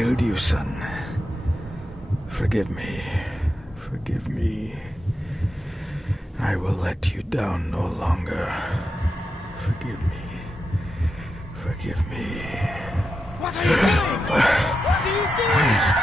failed you, son. Forgive me. Forgive me. I will let you down no longer. Forgive me. Forgive me. What are you doing? What are you doing?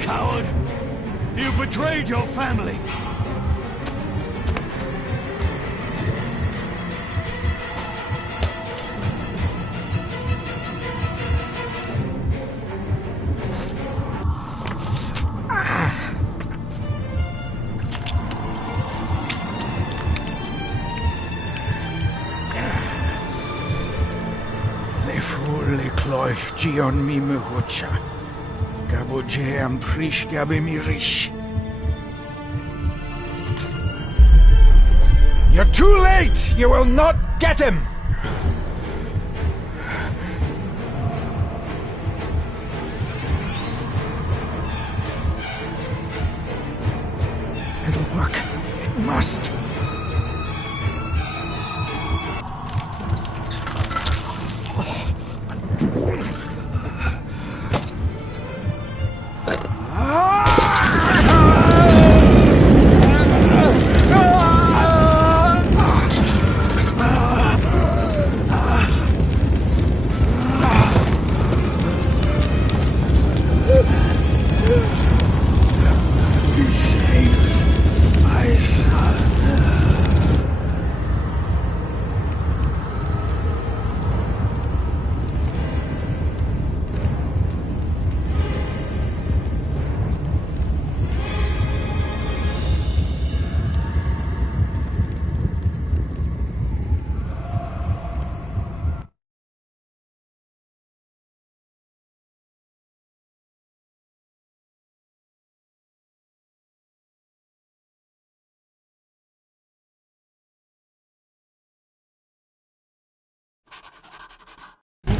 Coward! You betrayed your family! Le cloich gion mi muhucha. Gaboje am prish gabe mi rish. You're too late! You will not get him! It'll work. It must.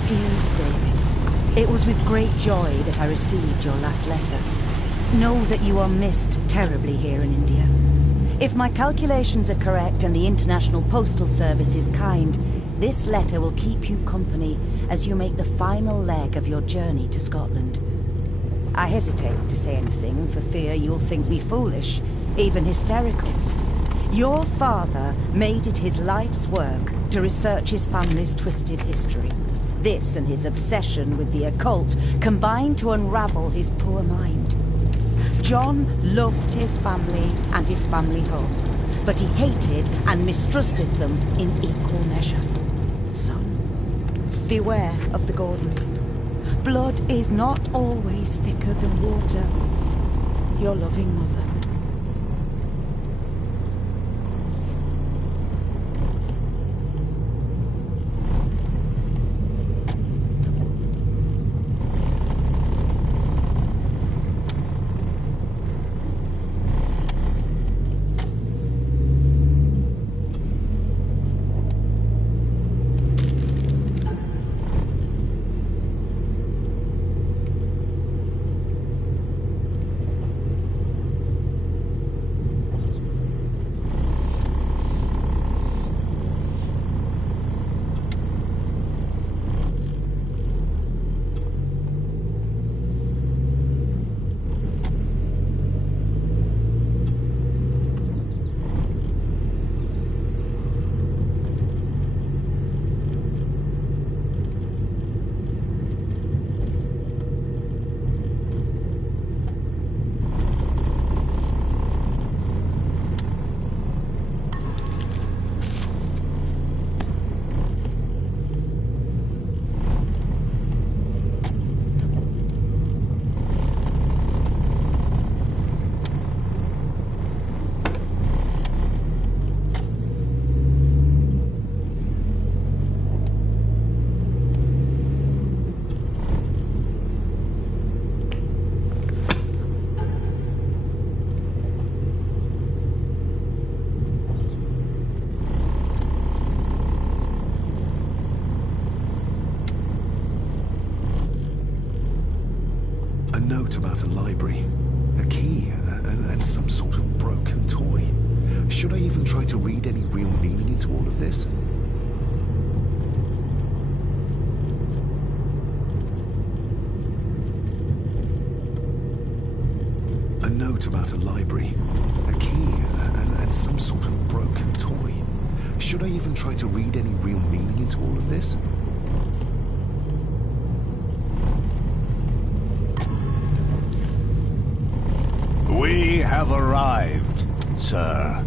Dearest David, it was with great joy that I received your last letter. Know that you are missed terribly here in India. If my calculations are correct and the International Postal Service is kind, this letter will keep you company as you make the final leg of your journey to Scotland. I hesitate to say anything for fear you'll think me foolish, even hysterical. Your father made it his life's work to research his family's twisted history. This and his obsession with the occult combined to unravel his poor mind. John loved his family and his family home, but he hated and mistrusted them in equal measure. Son, beware of the Gordons. Blood is not always thicker than water. Your loving mother. note about a library, a key, and some sort of broken toy. Should I even try to read any real meaning into all of this? A note about a library, a key, and some sort of broken toy. Should I even try to read any real meaning into all of this? We have arrived, sir.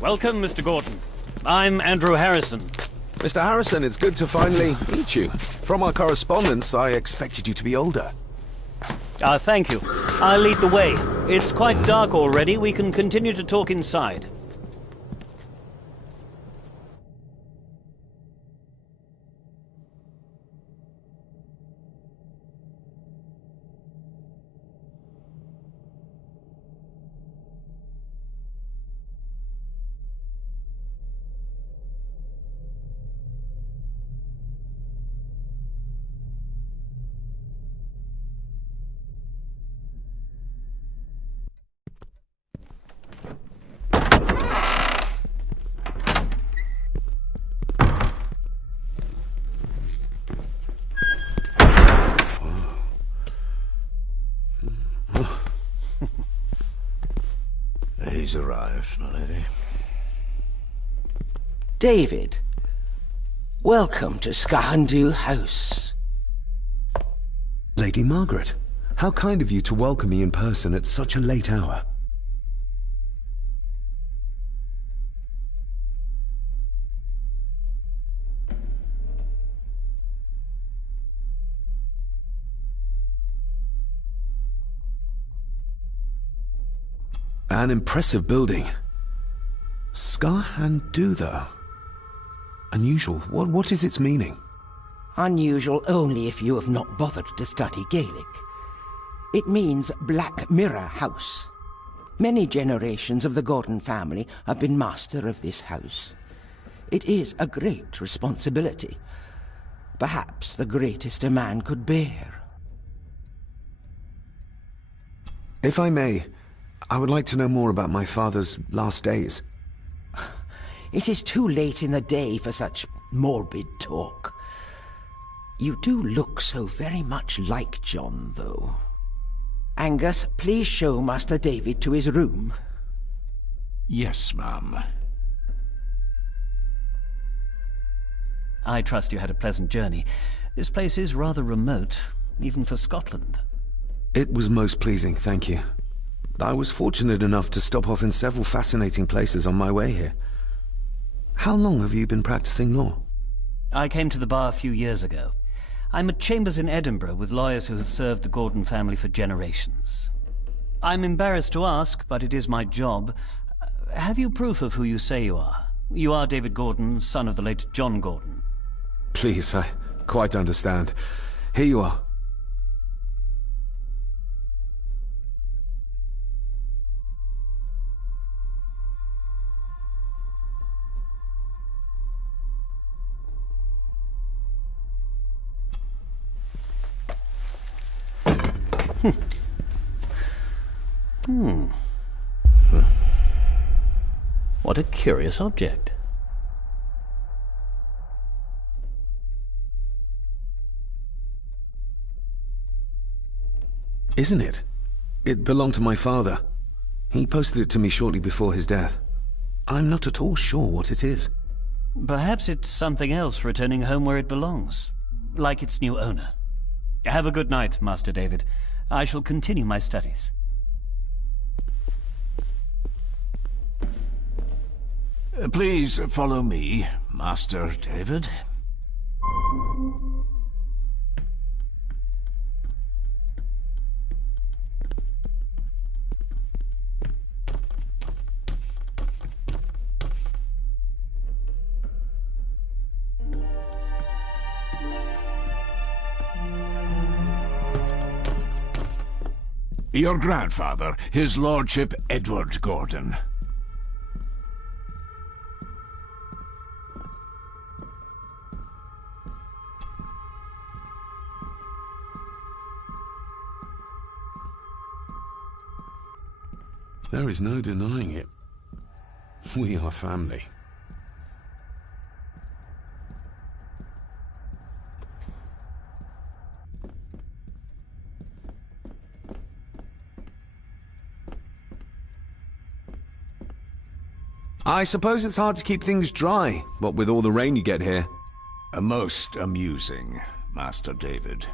Welcome, Mr. Gordon. I'm Andrew Harrison. Mr. Harrison, it's good to finally meet you. From our correspondence, I expected you to be older. Thank you. I'll lead the way. It's quite dark already. We can continue to talk inside. He's arrived, my lady. David, welcome to Skahandu House. Lady Margaret, how kind of you to welcome me in person at such a late hour. An impressive building. Skahandu, though. Unusual. What is its meaning? Unusual only if you have not bothered to study Gaelic. It means Black Mirror House. Many generations of the Gordon family have been master of this house. It is a great responsibility. Perhaps the greatest a man could bear. If I may, I would like to know more about my father's last days. It is too late in the day for such morbid talk. You do look so very much like John, though. Angus, please show Master David to his room. Yes, ma'am. I trust you had a pleasant journey. This place is rather remote, even for Scotland. It was most pleasing, thank you. I was fortunate enough to stop off in several fascinating places on my way here. How long have you been practicing law? I came to the bar a few years ago. I'm at chambers in Edinburgh with lawyers who have served the Gordon family for generations. I'm embarrassed to ask, but it is my job. Have you proof of who you say you are? You are David Gordon, son of the late John Gordon. Please, I quite understand. Here you are. What a curious object. Isn't it? It belonged to my father. He posted it to me shortly before his death. I'm not at all sure what it is. Perhaps it's something else returning home where it belongs, like its new owner. Have a good night, Master David. I shall continue my studies. Please follow me, Master David. Your grandfather, His Lordship Edward Gordon. There is no denying it. We are family. I suppose it's hard to keep things dry, what with all the rain you get here. Most amusing, Master David.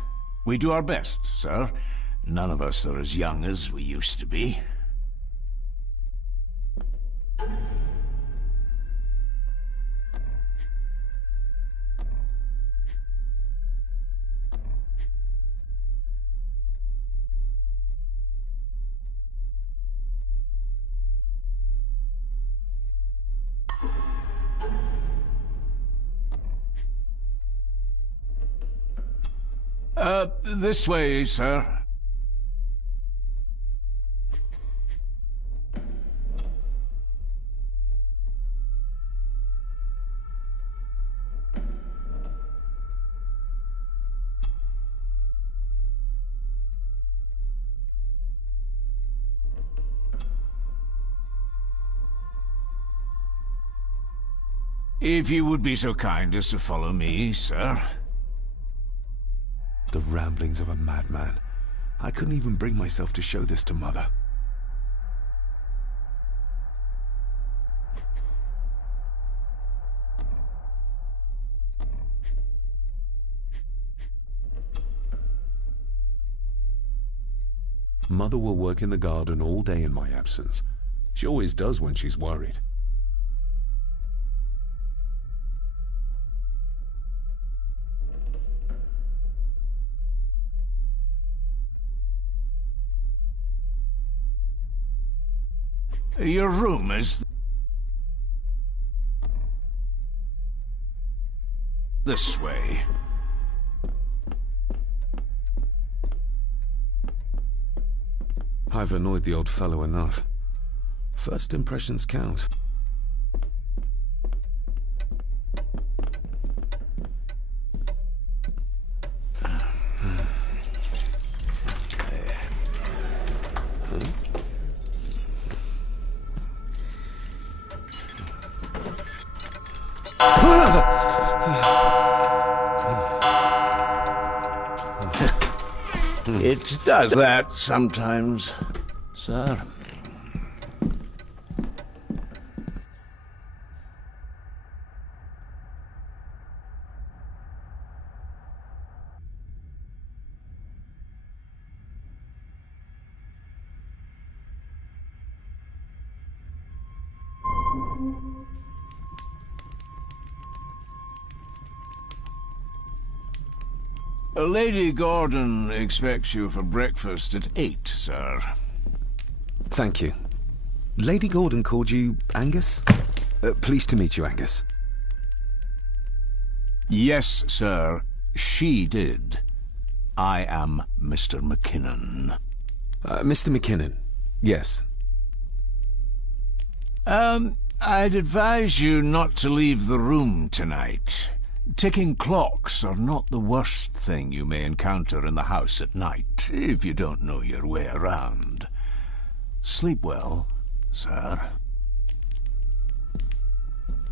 We do our best, sir. None of us are as young as we used to be. This way, sir. If you would be so kind as to follow me, sir. The ramblings of a madman. I couldn't even bring myself to show this to Mother. Mother will work in the garden all day in my absence. She always does when she's worried. Your room is this way. I've annoyed the old fellow enough. First impressions count. It does that sometimes, sir. Lady Gordon expects you for breakfast at 8, sir. Thank you. Lady Gordon called you Angus? Pleased to meet you, Angus. Yes, sir. She did. I am Mr. McKinnon. Mr. McKinnon. Yes. I'd advise you not to leave the room tonight. Ticking clocks are not the worst thing you may encounter in the house at night, if you don't know your way around. Sleep well, sir.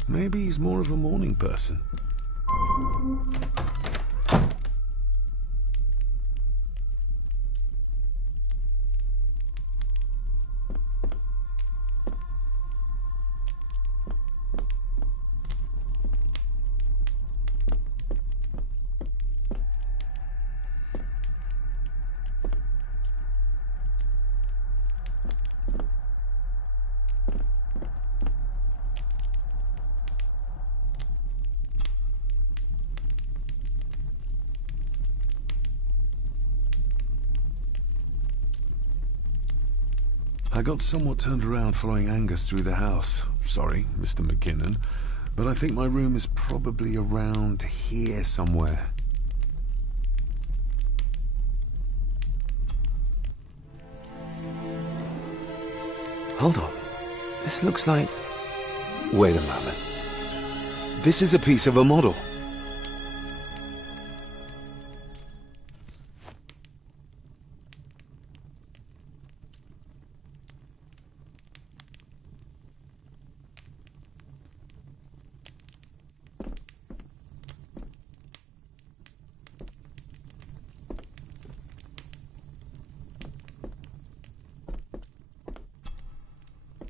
Maybe he's more of a morning person. I got somewhat turned around following Angus through the house. Sorry, Mr. McKinnon, but I think my room is probably around here somewhere. Hold on. This looks like... Wait a moment. This is a piece of a model.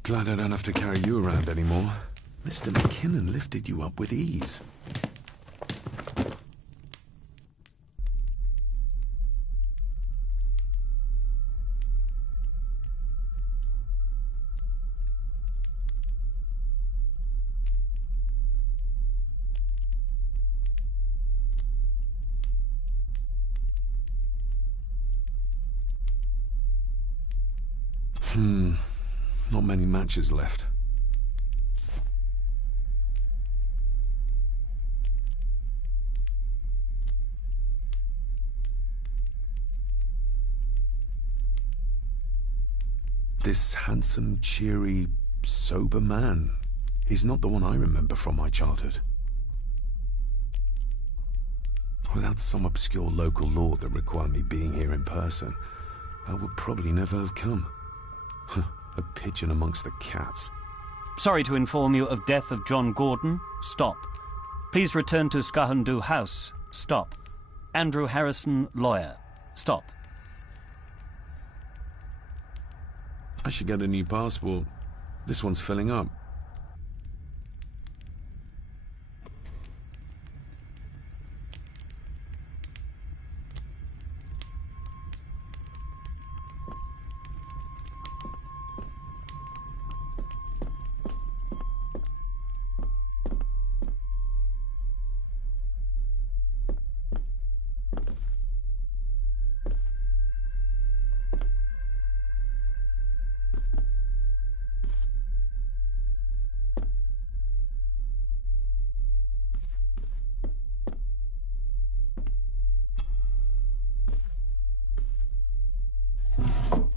Glad I don't have to carry you around anymore. Mr. McKinnon lifted you up with ease. Not many matches left. This handsome, cheery, sober man is not the one I remember from my childhood. Without some obscure local law that required me being here in person, I would probably never have come. A pigeon amongst the cats. Sorry to inform you of death of John Gordon. Stop. Please return to Skahandu House. Stop. Andrew Harrison, lawyer. Stop. I should get a new passport. This one's filling up.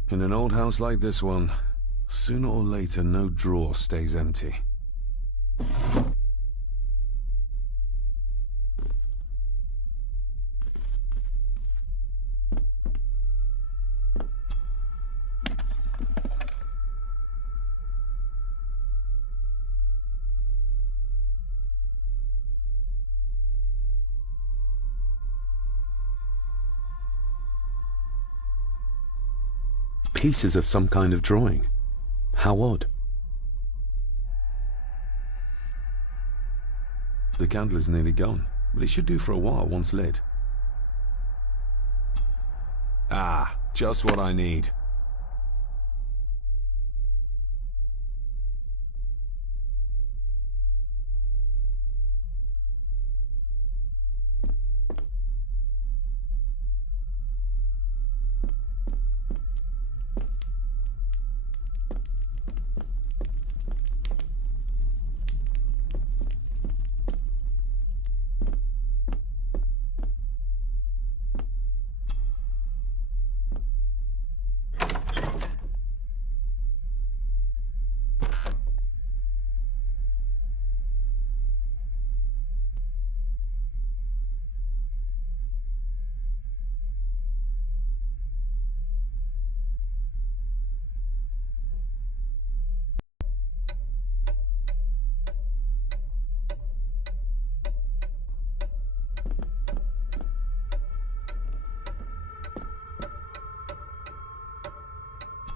In an old house like this one, sooner or later no drawer stays empty. Pieces of some kind of drawing. How odd. The candle is nearly gone, but it should do for a while once lit. Ah, just what I need.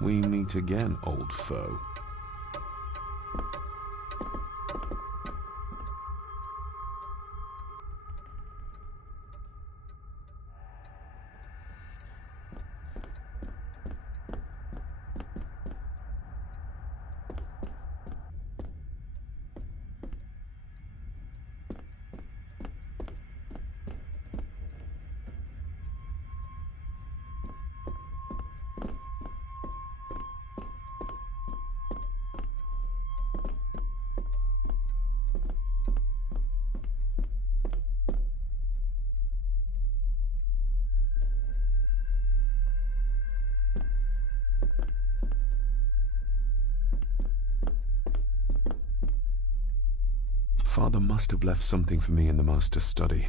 We meet again, old foe. Father must have left something for me in the master's study.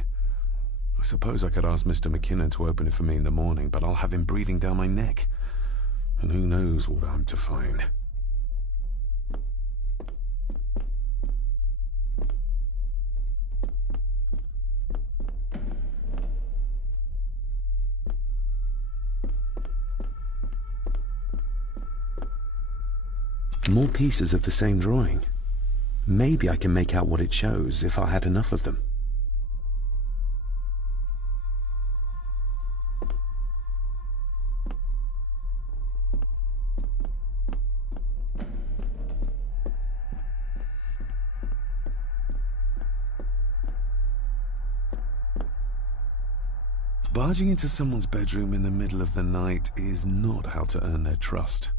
I suppose I could ask Mr. McKinnon to open it for me in the morning, but I'll have him breathing down my neck. And who knows what I'm to find. More pieces of the same drawing. Maybe I can make out what it shows if I had enough of them. Barging into someone's bedroom in the middle of the night is not how to earn their trust.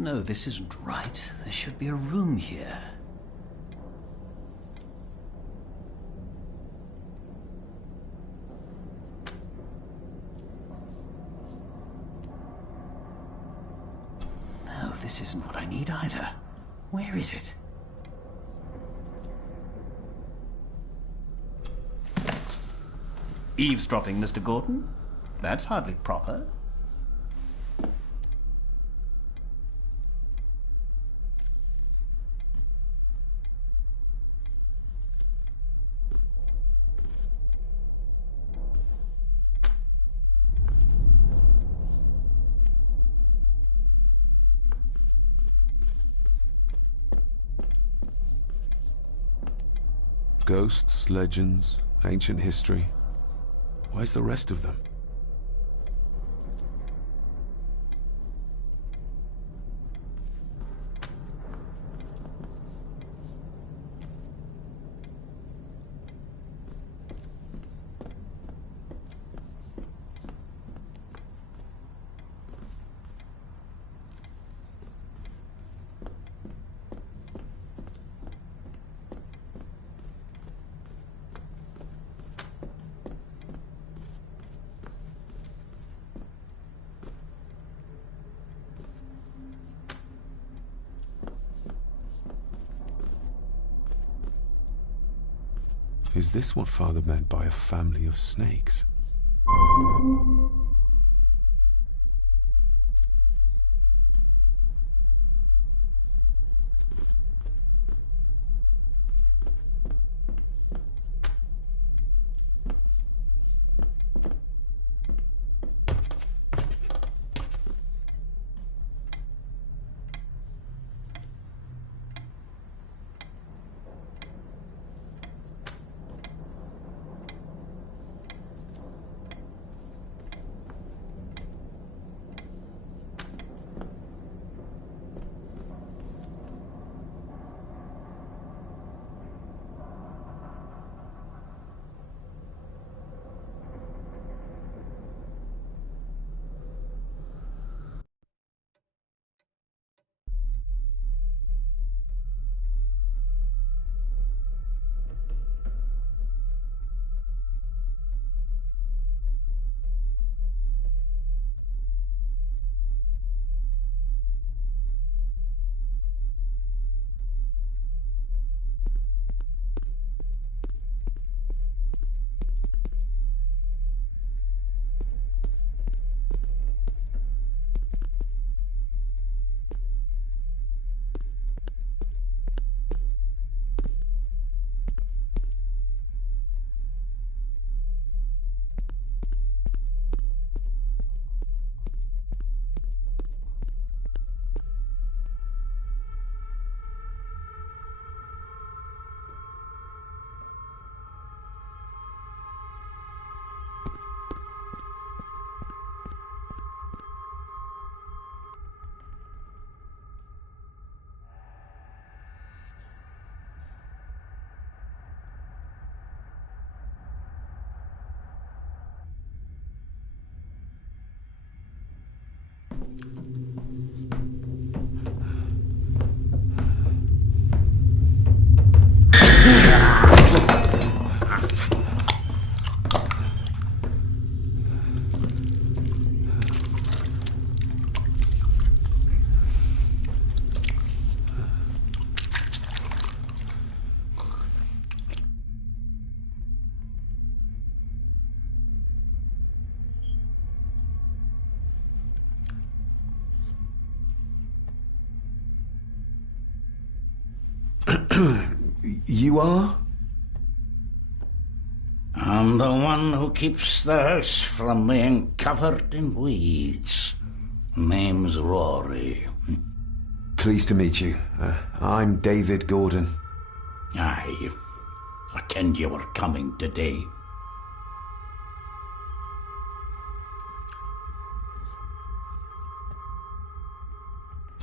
No, this isn't right. There should be a room here. No, this isn't what I need either. Where is it? Eavesdropping, Mr. Gordon? That's hardly proper. Ghosts, legends, ancient history. Where's the rest of them? Is this what Father meant by a family of snakes? You are? I'm the one who keeps the house from being covered in weeds. Name's Rory. Pleased to meet you. I'm David Gordon. Aye. I kenned you were coming today.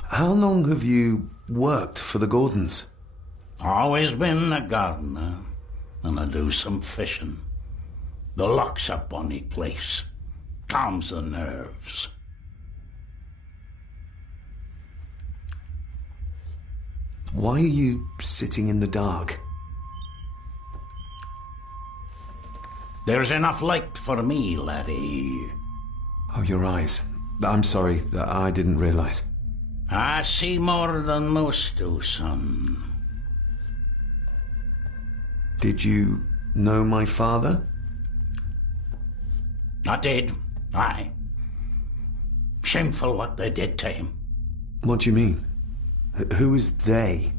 How long have you worked for the Gordons? Always been a gardener, and I do some fishing. The loch's a bonny place. Calms the nerves. Why are you sitting in the dark? There's enough light for me, laddie. Oh, your eyes. I'm sorry, I didn't realize. I see more than most do, son. Did you know my father? I did, aye. Shameful what they did to him. What do you mean? Who is they?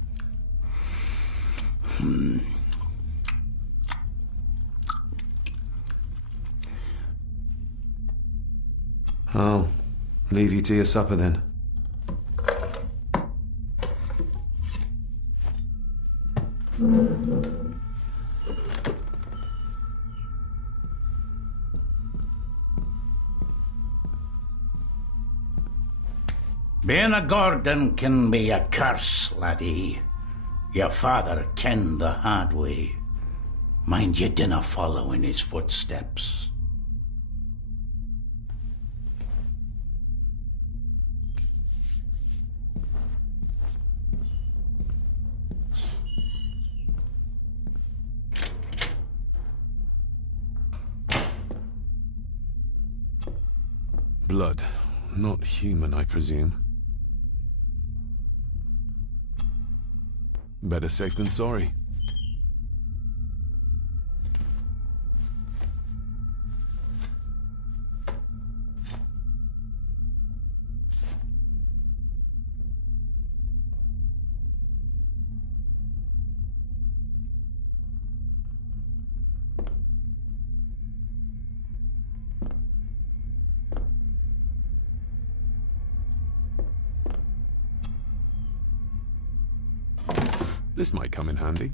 I'll leave you to your supper then. Being a Gordon can be a curse, laddie. Your father kenned the hard way. Mind you dinna follow in his footsteps. Blood. Not human, I presume. Better safe than sorry. This might come in handy.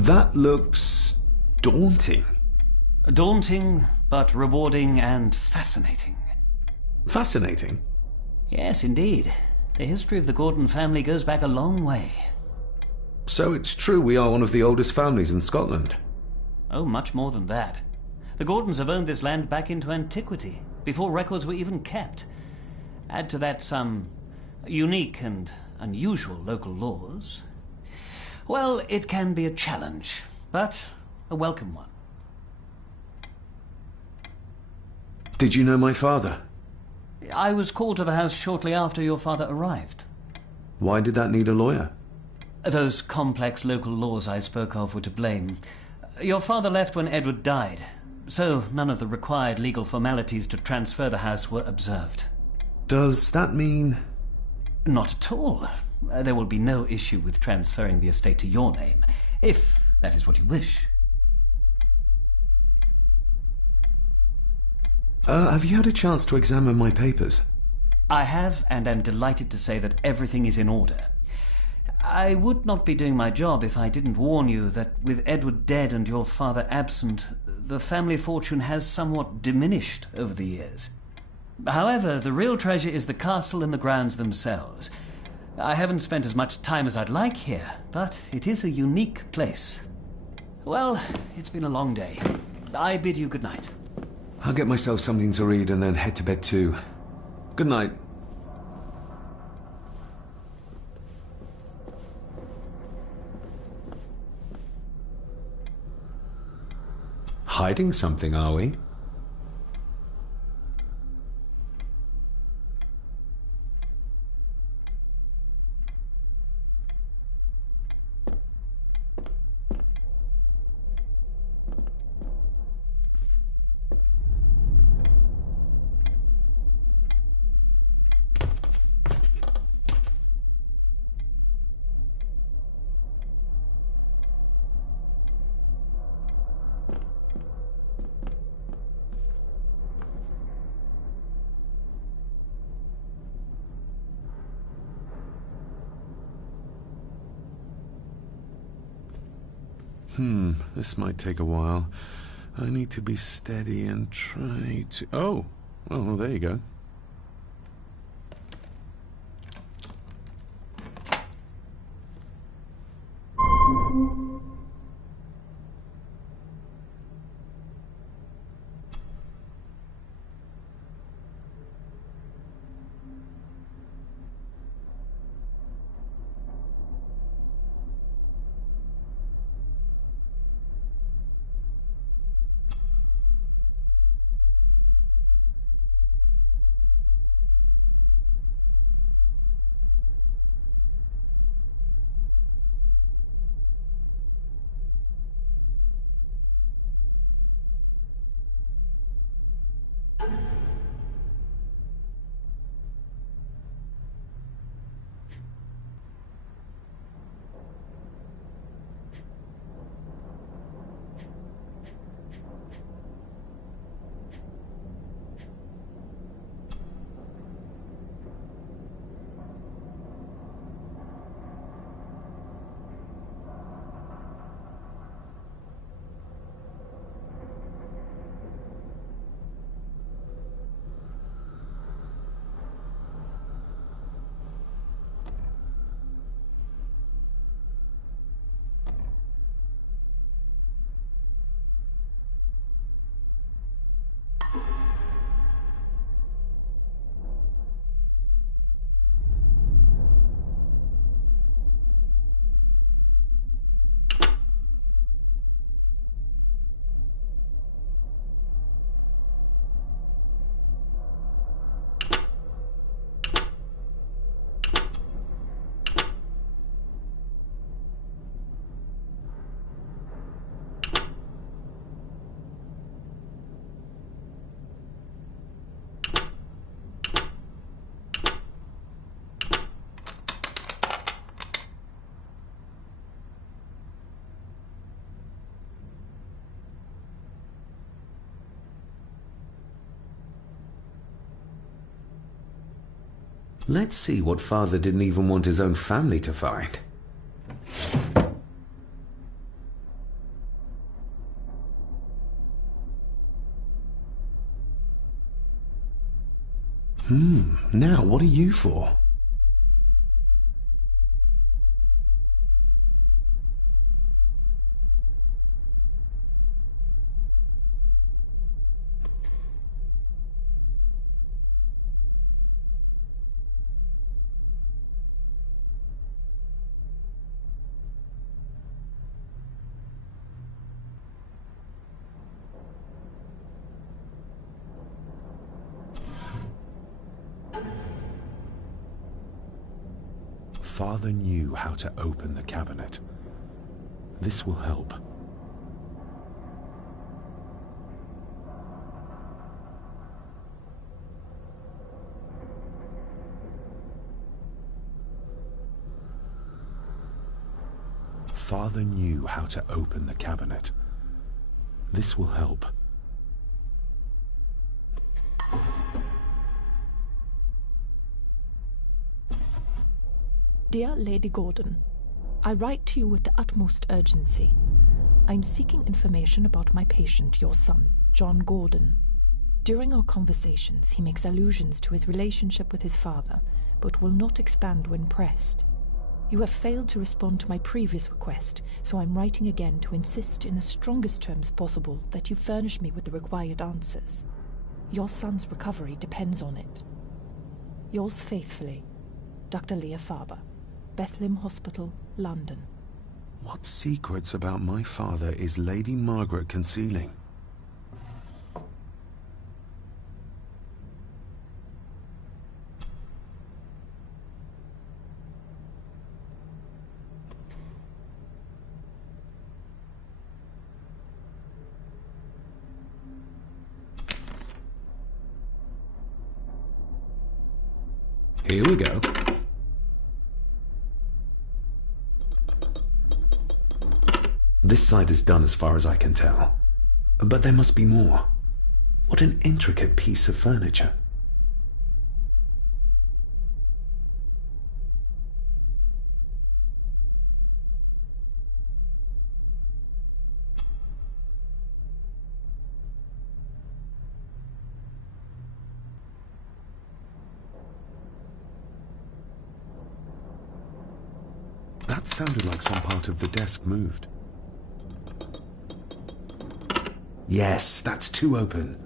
That looks daunting. Daunting, but rewarding and fascinating. Fascinating? Yes, indeed. The history of the Gordon family goes back a long way. So it's true we are one of the oldest families in Scotland? Oh, much more than that. The Gordons have owned this land back into antiquity, before records were even kept. Add to that some unique and unusual local laws. Well, it can be a challenge, but a welcome one. Did you know my father? I was called to the house shortly after your father arrived. Why did that need a lawyer? Those complex local laws I spoke of were to blame. Your father left when Edward died, so none of the required legal formalities to transfer the house were observed. Does that mean... Not at all. There will be no issue with transferring the estate to your name, if that is what you wish. Have you had a chance to examine my papers? I have, and am delighted to say that everything is in order. I would not be doing my job if I didn't warn you that with Edward dead and your father absent, the family fortune has somewhat diminished over the years. However, the real treasure is the castle and the grounds themselves. I haven't spent as much time as I'd like here, but it is a unique place. Well, it's been a long day. I bid you good night. I'll get myself something to read and then head to bed too. Good night. Hiding something, are we? This might take a while. I need to be steady and try to... Oh! Well, there you go. Let's see what father didn't even want his own family to find. Now what are you for? Father knew how to open the cabinet. This will help. Father knew how to open the cabinet. This will help. Dear Lady Gordon, I write to you with the utmost urgency. I am seeking information about my patient, your son, John Gordon. During our conversations, he makes allusions to his relationship with his father, but will not expand when pressed. You have failed to respond to my previous request, so I'm writing again to insist in the strongest terms possible that you furnish me with the required answers. Your son's recovery depends on it. Yours faithfully, Dr. Leah Farber, Bethlehem Hospital, London. What secrets about my father is Lady Margaret concealing? Here we go. This side is done as far as I can tell. But there must be more. What an intricate piece of furniture. That sounded like some part of the desk moved. Yes, that's too open.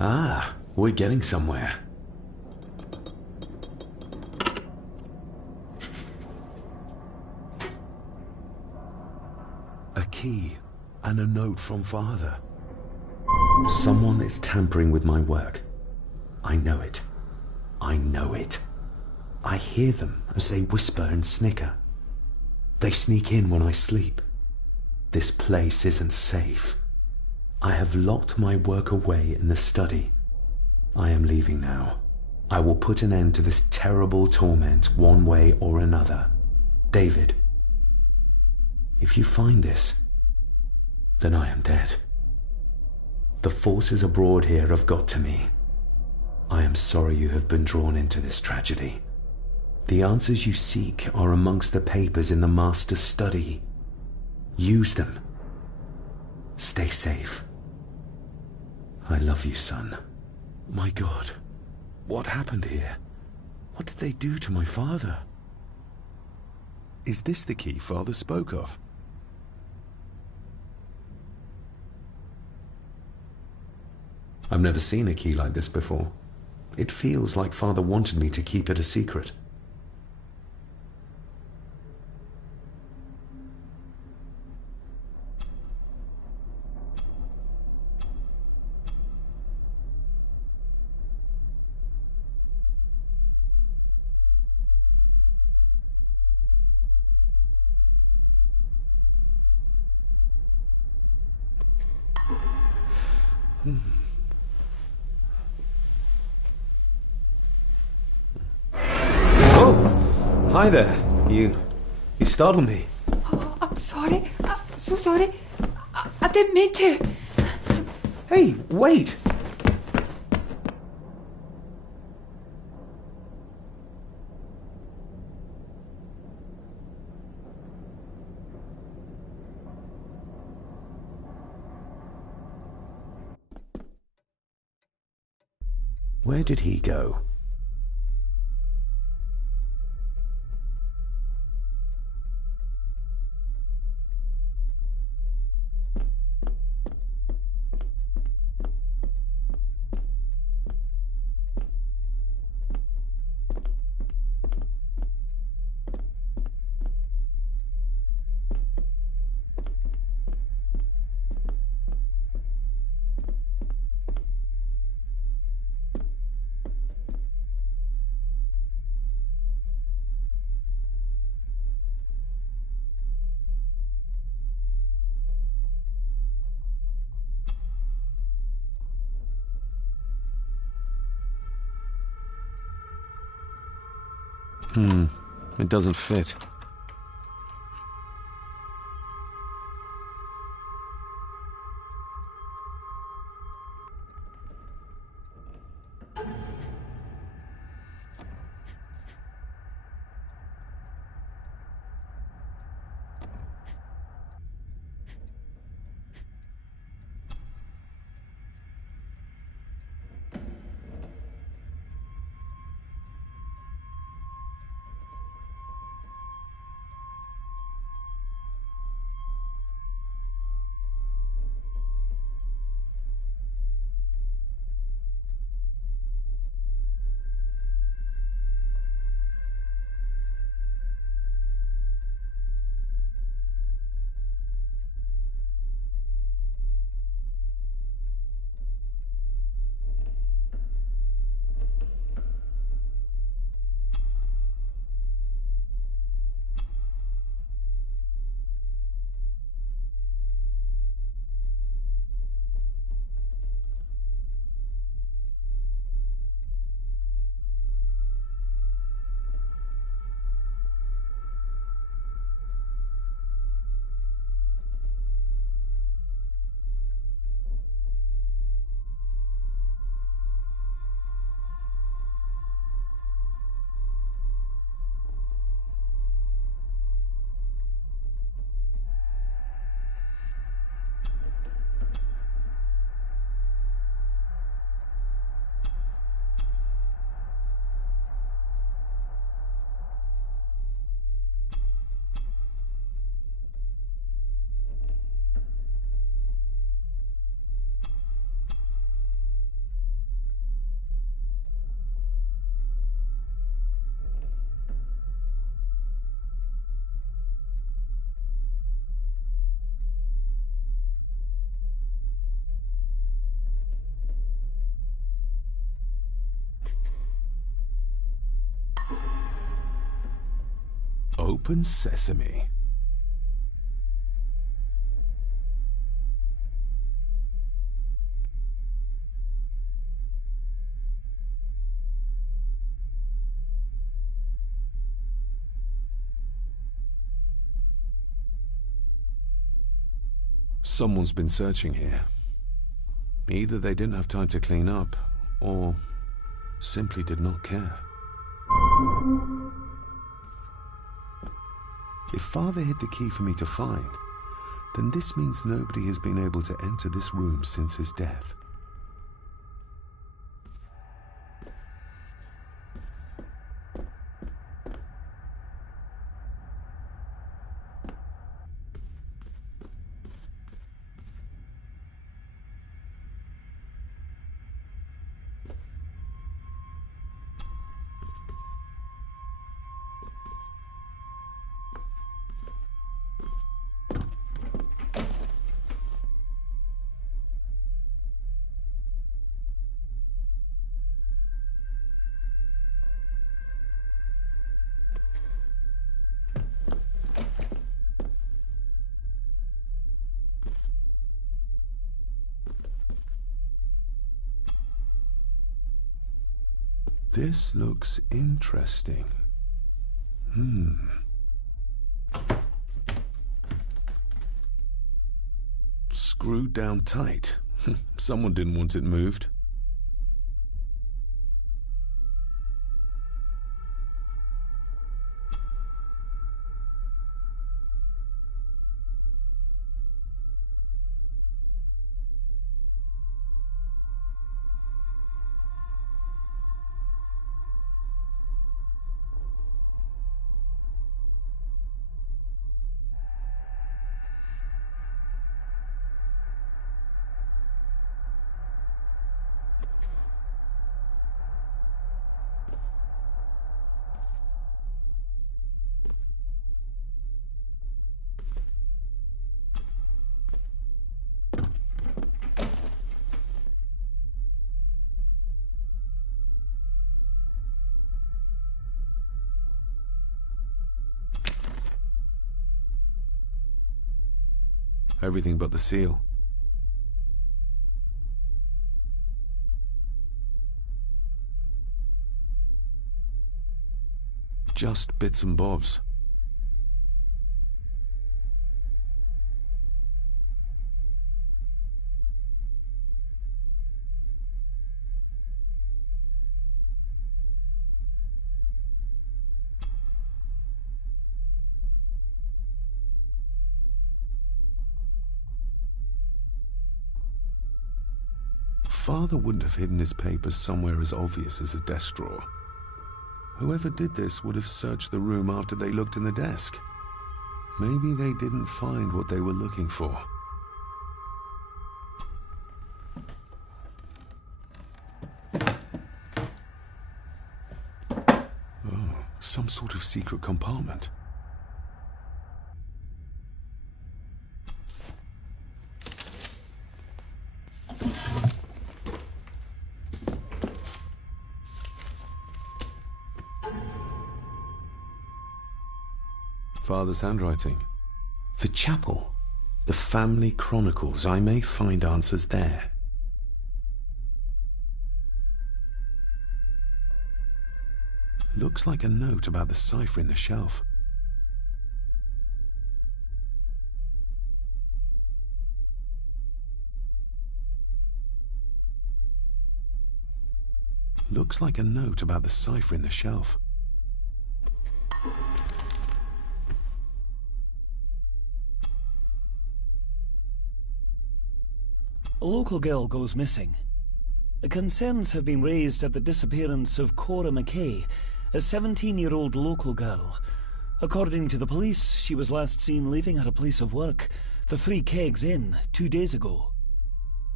Ah, we're getting somewhere. A key and a note from Father. Someone is tampering with my work. I know it. I know it. I hear them as they whisper and snicker. They sneak in when I sleep. This place isn't safe. I have locked my work away in the study. I am leaving now. I will put an end to this terrible torment one way or another. David, if you find this, then I am dead. The forces abroad here have got to me. I am sorry you have been drawn into this tragedy. The answers you seek are amongst the papers in the Master's study. Use them. Stay safe. I love you, son. My God, what happened here? What did they do to my father? Is this the key Father spoke of? I've never seen a key like this before. It feels like Father wanted me to keep it a secret. Oh! Hi there. You startled me. Oh, I'm sorry. I'm so sorry. I didn't mean to. Hey, wait! Where did he go? It doesn't fit. Open sesame. Someone's been searching here. Either they didn't have time to clean up, or simply did not care. If Father hid the key for me to find, then this means nobody has been able to enter this room since his death. This looks interesting. Screwed down tight. Someone didn't want it moved. Everything but the seal. Just bits and bobs. Father wouldn't have hidden his papers somewhere as obvious as a desk drawer. Whoever did this would have searched the room after they looked in the desk. Maybe they didn't find what they were looking for. Oh, some sort of secret compartment. Father's handwriting. The chapel. The family chronicles. I may find answers there. Looks like a note about the cipher in the shelf. Looks like a note about the cipher in the shelf. A local girl goes missing. Concerns have been raised at the disappearance of Cora McKay, a 17-year-old local girl. According to the police, she was last seen leaving her place of work, the Three Kegs Inn, 2 days ago.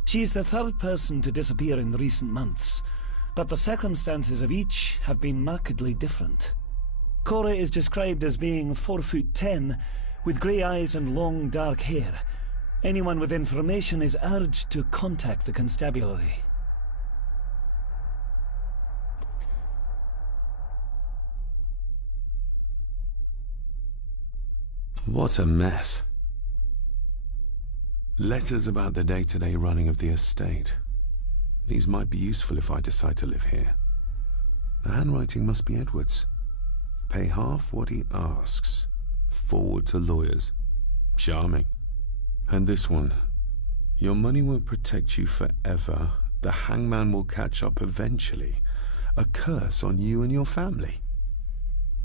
She's the third person to disappear in recent months, but the circumstances of each have been markedly different. Cora is described as being 4'10", with grey eyes and long dark hair. Anyone with information is urged to contact the constabulary. What a mess. Letters about the day-to-day running of the estate. These might be useful if I decide to live here. The handwriting must be Edward's. Pay half what he asks. Forward to lawyers. Charming. And this one. Your money won't protect you forever. The hangman will catch up eventually. A curse on you and your family.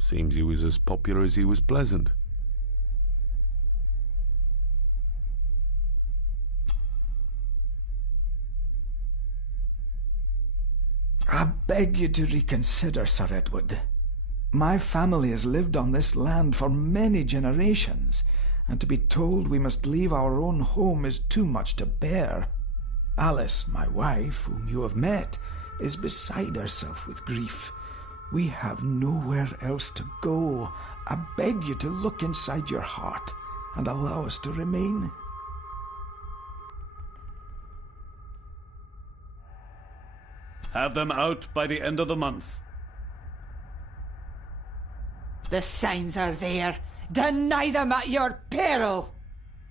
Seems he was as popular as he was pleasant. I beg you to reconsider, Sir Edward. My family has lived on this land for many generations, and to be told we must leave our own home is too much to bear. Alice, my wife, whom you have met, is beside herself with grief. We have nowhere else to go. I beg you to look inside your heart and allow us to remain. Have them out by the end of the month. The signs are there. Deny them at your peril.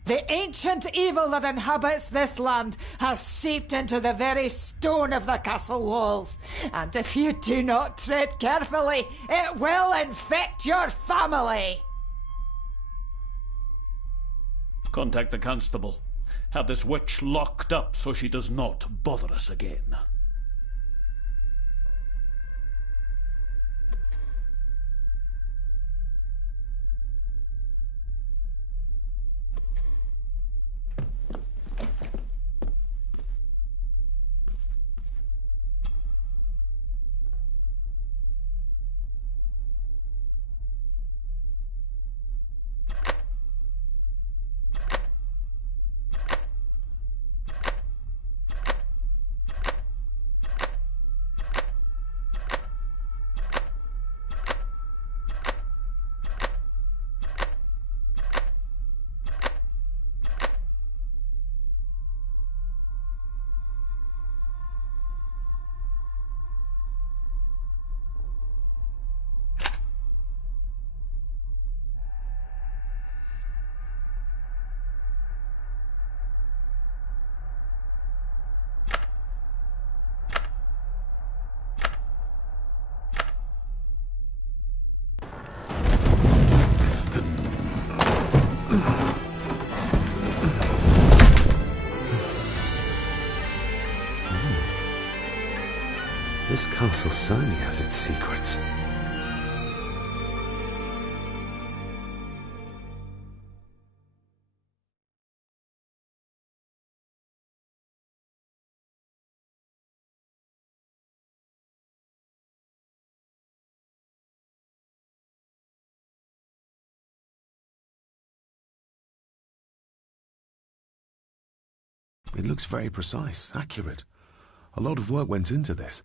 The ancient evil that inhabits this land has seeped into the very stone of the castle walls. And if you do not tread carefully, it will infect your family. Contact the constable. Have this witch locked up so she does not bother us again. This castle certainly has its secrets. It looks very precise, accurate. A lot of work went into this.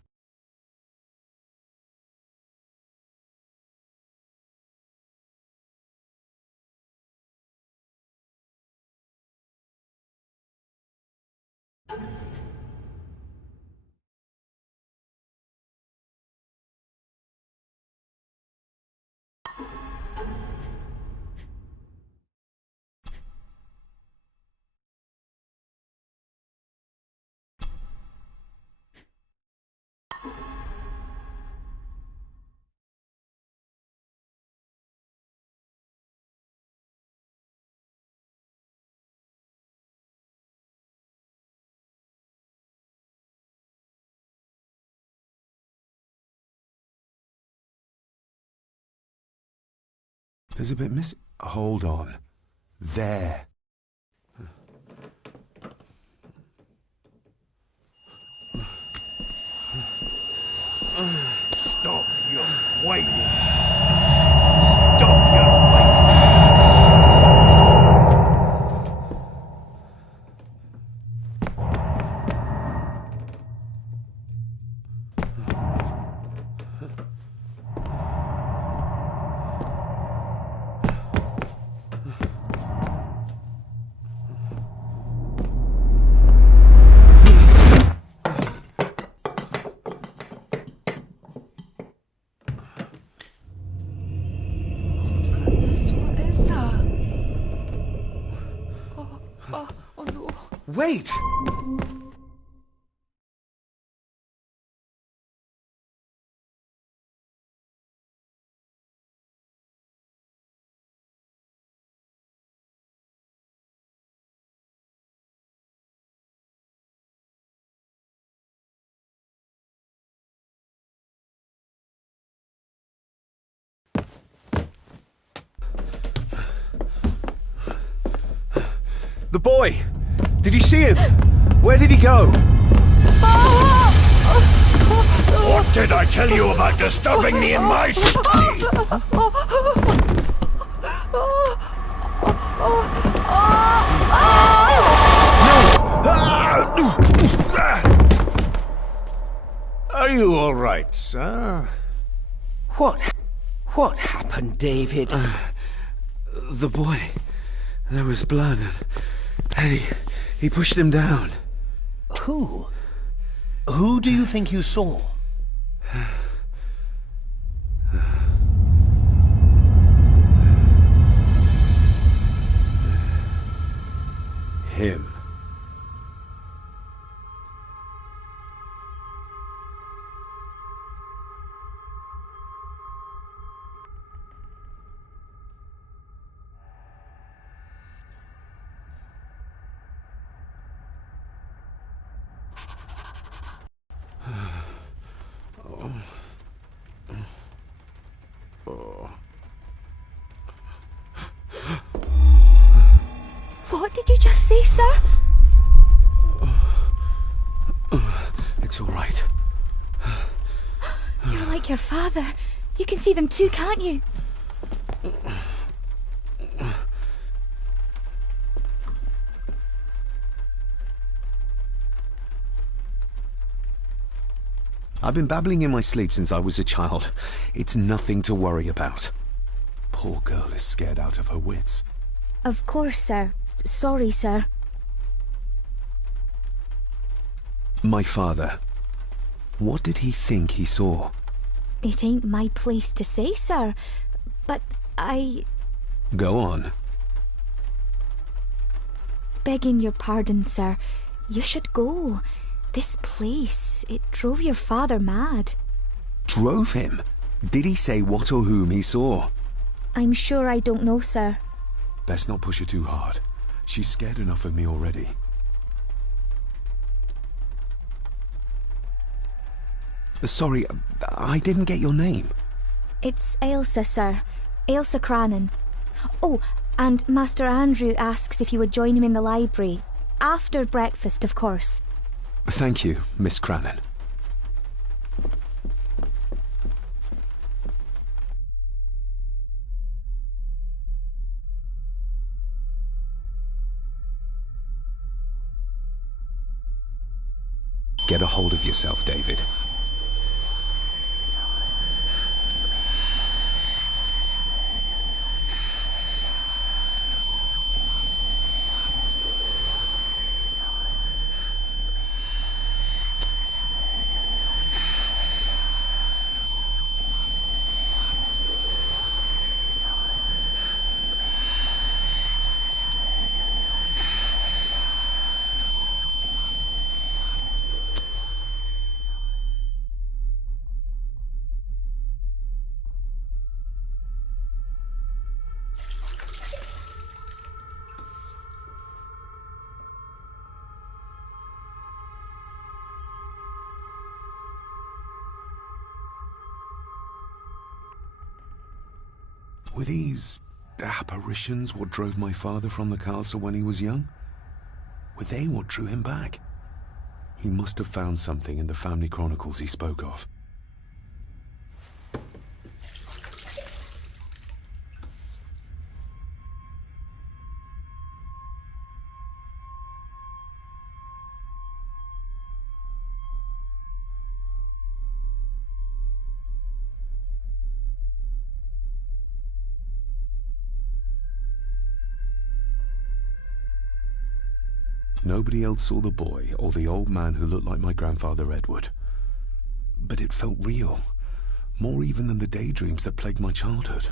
There's a bit missing. Hold on. There. Stop your whining. Stop your whining. Wait! The boy! Did you see him? Where did he go? What did I tell you about disturbing me in my study? Are you all right, sir? What happened, David? The boy. There was blood, and he pushed him down. Who? Who do you think you saw? Him. What did you just say, sir? It's all right. You're like your father. You can see them too, can't you? I've been babbling in my sleep since I was a child. It's nothing to worry about. Poor girl is scared out of her wits. Of course, sir. Sorry, sir. My father. What did he think he saw? It ain't my place to say, sir. But Go on. Begging your pardon, sir. You should go. This place, it drove your father mad. Drove him? Did he say what or whom he saw? I'm sure I don't know, sir. Best not push her too hard. She's scared enough of me already. Sorry, I didn't get your name. It's Ailsa, sir. Ailsa Crannan. Oh, and Master Andrew asks if you would join him in the library. After breakfast, of course. Thank you, Miss Crannan. Get a hold of yourself, David. Were these apparitions what drove my father from the castle when he was young? Were they what drew him back? He must have found something in the family chronicles he spoke of. Nobody else saw the boy or the old man who looked like my grandfather Edward. But it felt real, more even than the daydreams that plagued my childhood.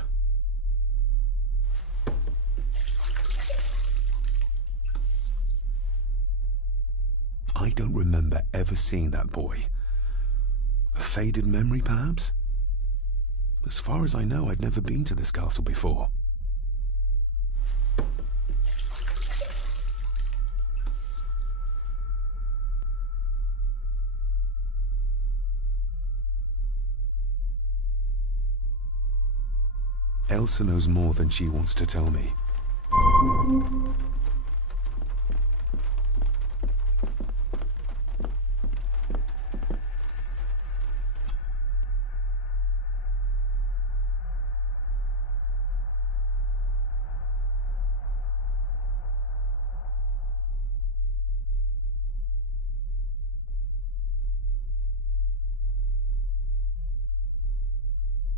I don't remember ever seeing that boy. A faded memory, perhaps? As far as I know, I've never been to this castle before. Elsa knows more than she wants to tell me.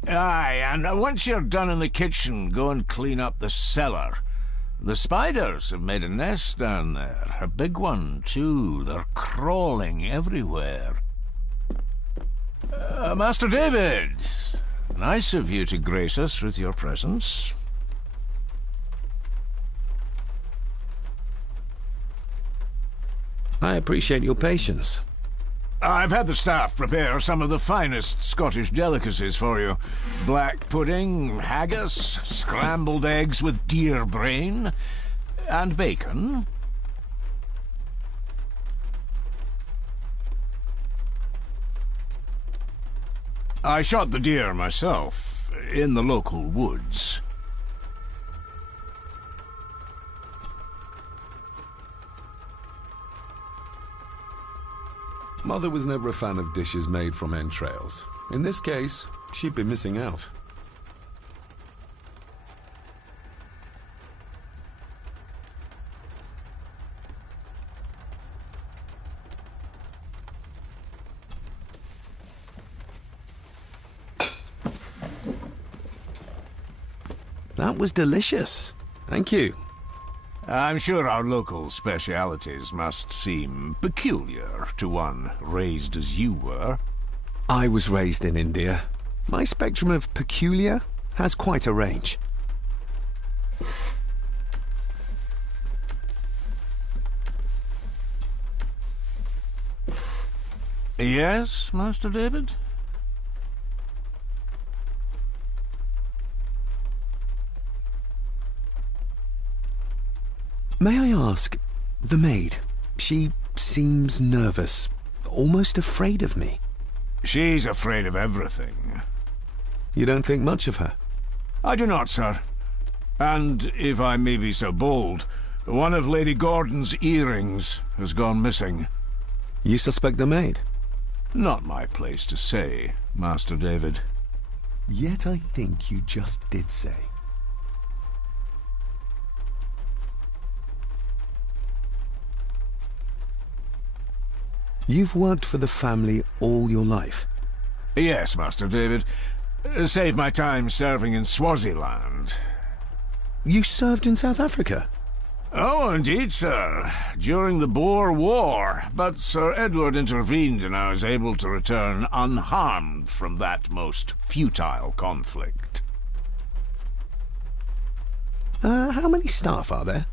Aye, and once you're done in the kitchen, go and clean up the cellar. The spiders have made a nest down there. A big one, too. They're crawling everywhere. Master David, nice of you to grace us with your presence. I appreciate your patience. I've had the staff prepare some of the finest Scottish delicacies for you. Black pudding, haggis, scrambled eggs with deer brain, and bacon. I shot the deer myself, in the local woods. Mother was never a fan of dishes made from entrails. In this case, she'd be missing out. That was delicious. Thank you. I'm sure our local specialities must seem peculiar to one raised as you were. I was raised in India. My spectrum of peculiar has quite a range. Yes, Master David? May I ask, the maid, she seems nervous, almost afraid of me. She's afraid of everything. You don't think much of her? I do not, sir. And, if I may be so bold, one of Lady Gordon's earrings has gone missing. You suspect the maid? Not my place to say, Master David. Yet I think you just did say. You've worked for the family all your life? Yes, Master David. Save my time serving in Swaziland. You served in South Africa? Oh, indeed, sir. During the Boer War. But Sir Edward intervened and I was able to return unharmed from that most futile conflict. How many staff are there?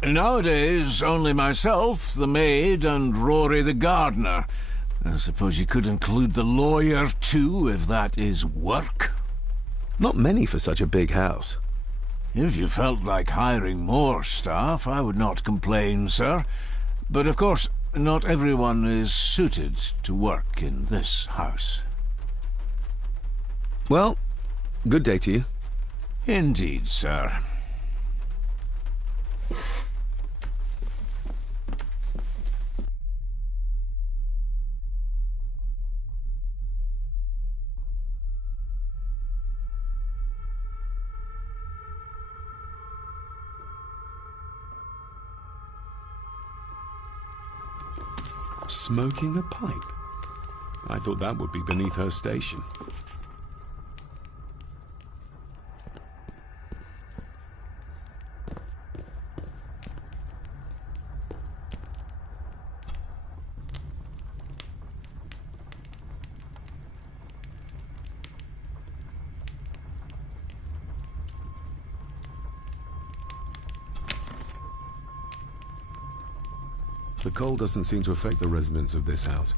Nowadays, only myself, the maid, and Rory the gardener. I suppose you could include the lawyer, too, if that is work. Not many for such a big house. If you felt like hiring more staff, I would not complain, sir. But of course, not everyone is suited to work in this house. Well, good day to you. Indeed, sir. Smoking a pipe? I thought that would be beneath her station. The cold doesn't seem to affect the residents of this house.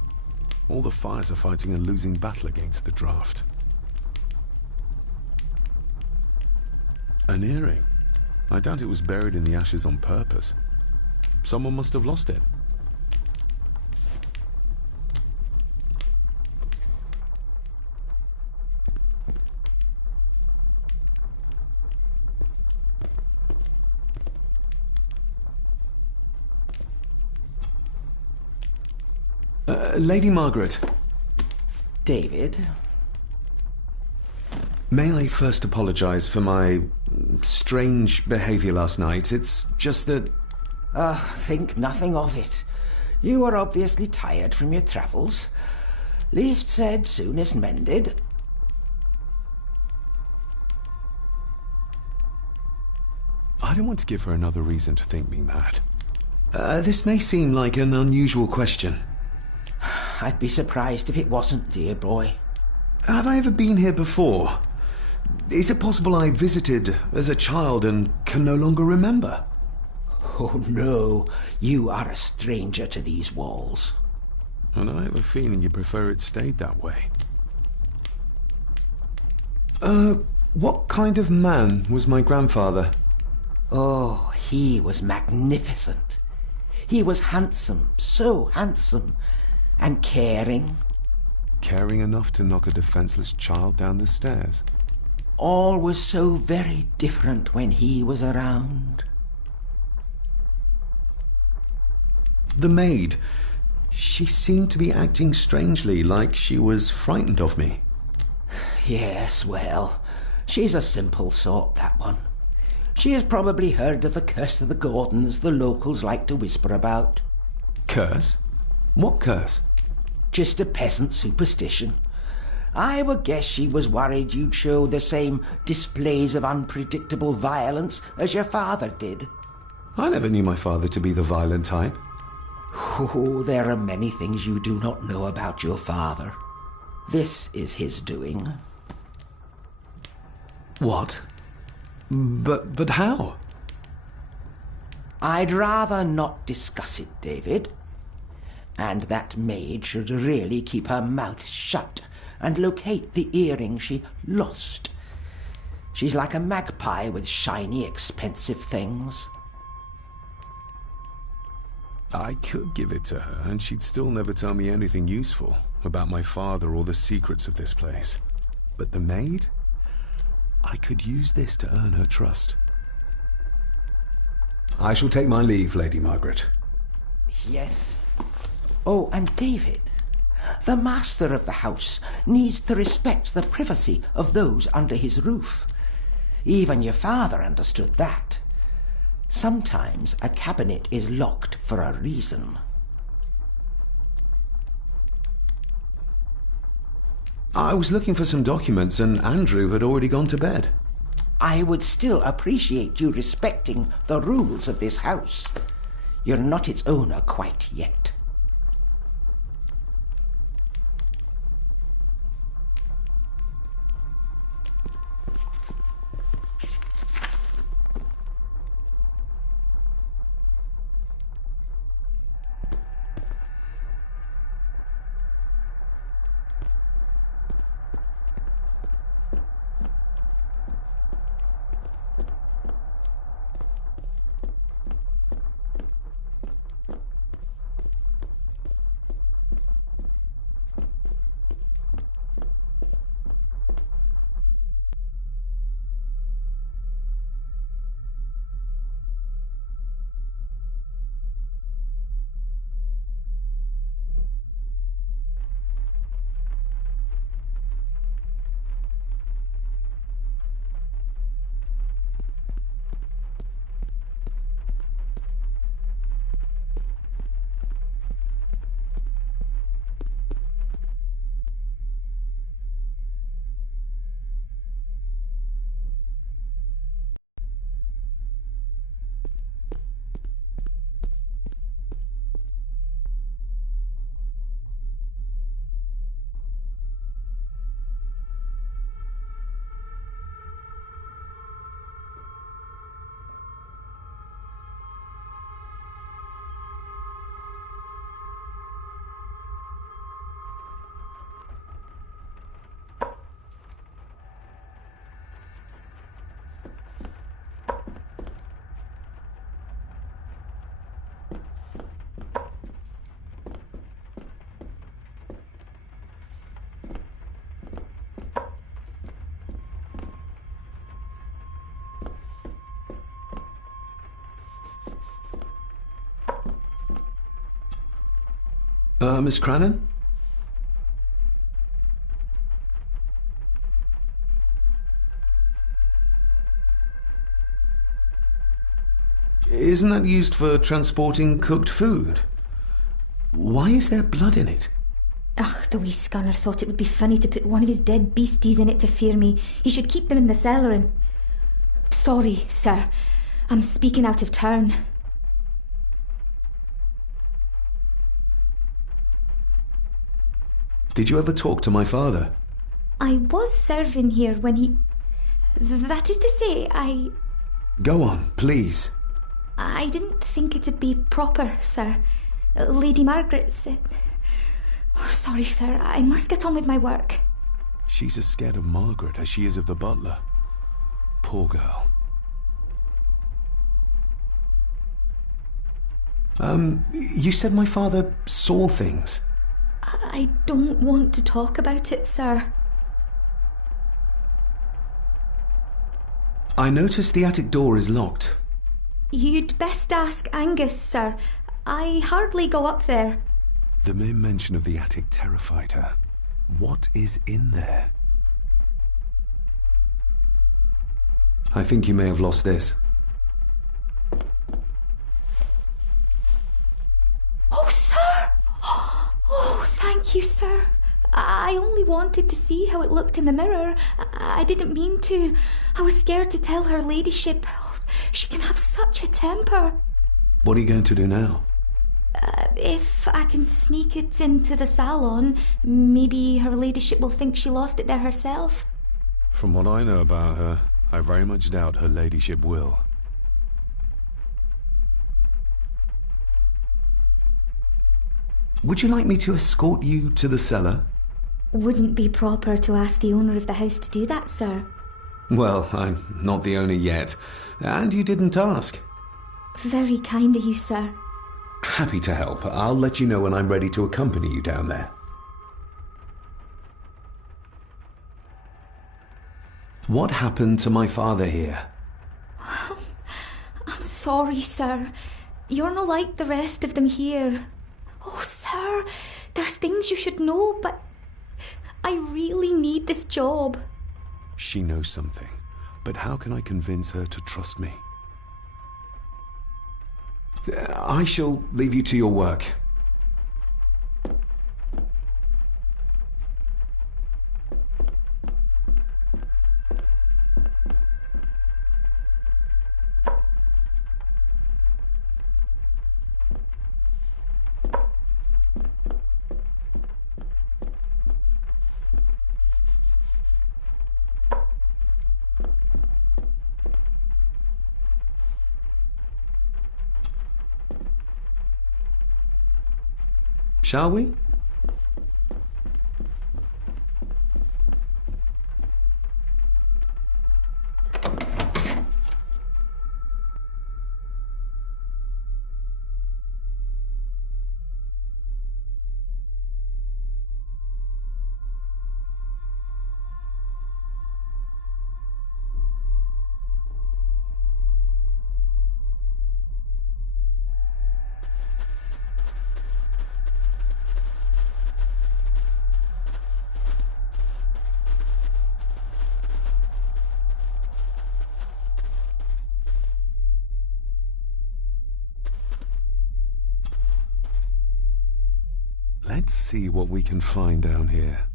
All the fires are fighting a losing battle against the draft. An earring? I doubt it was buried in the ashes on purpose. Someone must have lost it. Lady Margaret. David? May I first apologize for my strange behavior last night? It's just that... Think nothing of it. You were obviously tired from your travels. Least said, soonest mended. I don't want to give her another reason to think me mad. This may seem like an unusual question. I'd be surprised if it wasn't, dear boy. Have I ever been here before? Is it possible I visited as a child and can no longer remember? Oh no, you are a stranger to these walls. And I have a feeling you prefer it stayed that way. What kind of man was my grandfather? Oh, he was magnificent. He was handsome, so handsome, and caring. Caring enough to knock a defenseless child down the stairs. All was so very different when he was around. The maid. She seemed to be acting strangely, like she was frightened of me. Yes, well, she's a simple sort, that one. She has probably heard of the curse of the Gordons the locals like to whisper about. Curse? What curse? Just a peasant superstition. I would guess she was worried you'd show the same displays of unpredictable violence as your father did. I never knew my father to be the violent type. Oh, there are many things you do not know about your father. This is his doing. What? But how? I'd rather not discuss it, David. And that maid should really keep her mouth shut and locate the earring she lost. She's like a magpie with shiny, expensive things. I could give it to her, and she'd still never tell me anything useful about my father or the secrets of this place. But the maid? I could use this to earn her trust. I shall take my leave, Lady Margaret. Yes. Oh, and David, the master of the house needs to respect the privacy of those under his roof. Even your father understood that. Sometimes a cabinet is locked for a reason. I was looking for some documents and Andrew had already gone to bed. I would still appreciate you respecting the rules of this house. You're not its owner quite yet. Miss Crannan? Isn't that used for transporting cooked food? Why is there blood in it? Ugh, the wee scunner thought it would be funny to put one of his dead beasties in it to fear me. He should keep them in the cellar and... Sorry, sir. I'm speaking out of turn. Did you ever talk to my father? I was serving here when he... That is to say, Go on, please. I didn't think it'd be proper, sir. Lady Margaret said... Sorry, sir. I must get on with my work. She's as scared of Margaret as she is of the butler. Poor girl. You said my father saw things. I don't want to talk about it, sir. I noticed the attic door is locked. You'd best ask Angus, sir. I hardly go up there. The mere mention of the attic terrified her. What is in there? I think you may have lost this. Oh, sir! Oh, thank you, sir. I only wanted to see how it looked in the mirror. I didn't mean to. I was scared to tell her ladyship. She can have such a temper. What are you going to do now? If I can sneak it into the salon, maybe her ladyship will think she lost it there herself. From what I know about her, I very much doubt her ladyship will. Would you like me to escort you to the cellar? Wouldn't be proper to ask the owner of the house to do that, sir. Well, I'm not the owner yet, and you didn't ask. Very kind of you, sir. Happy to help. I'll let you know when I'm ready to accompany you down there. What happened to my father here? I'm sorry, sir. You're not like the rest of them here. Oh, sir, there's things you should know, but I really need this job. She knows something, but how can I convince her to trust me? I shall leave you to your work. Shall we? Let's see what we can find down here.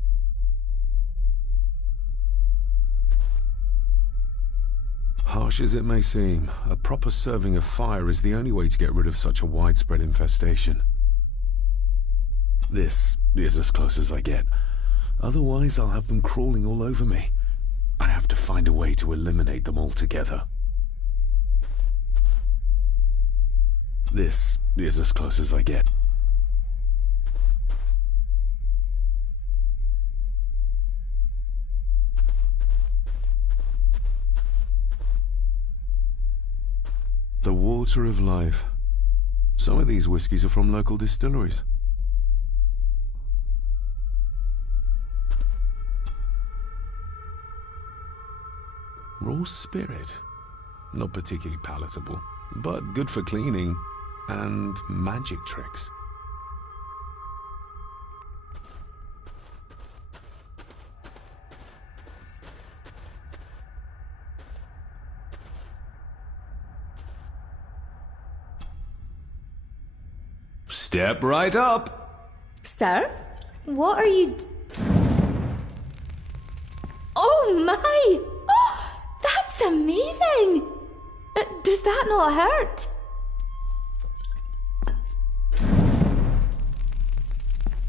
Harsh as it may seem, a proper serving of fire is the only way to get rid of such a widespread infestation. This is as close as I get. Otherwise, I'll have them crawling all over me. I have to find a way to eliminate them altogether. This is as close as I get. The water of life. Some of these whiskies are from local distilleries. Raw spirit. Not particularly palatable, but good for cleaning and magic tricks. Step right up. Sir? What are you... Oh my! Oh, that's amazing! Does that not hurt?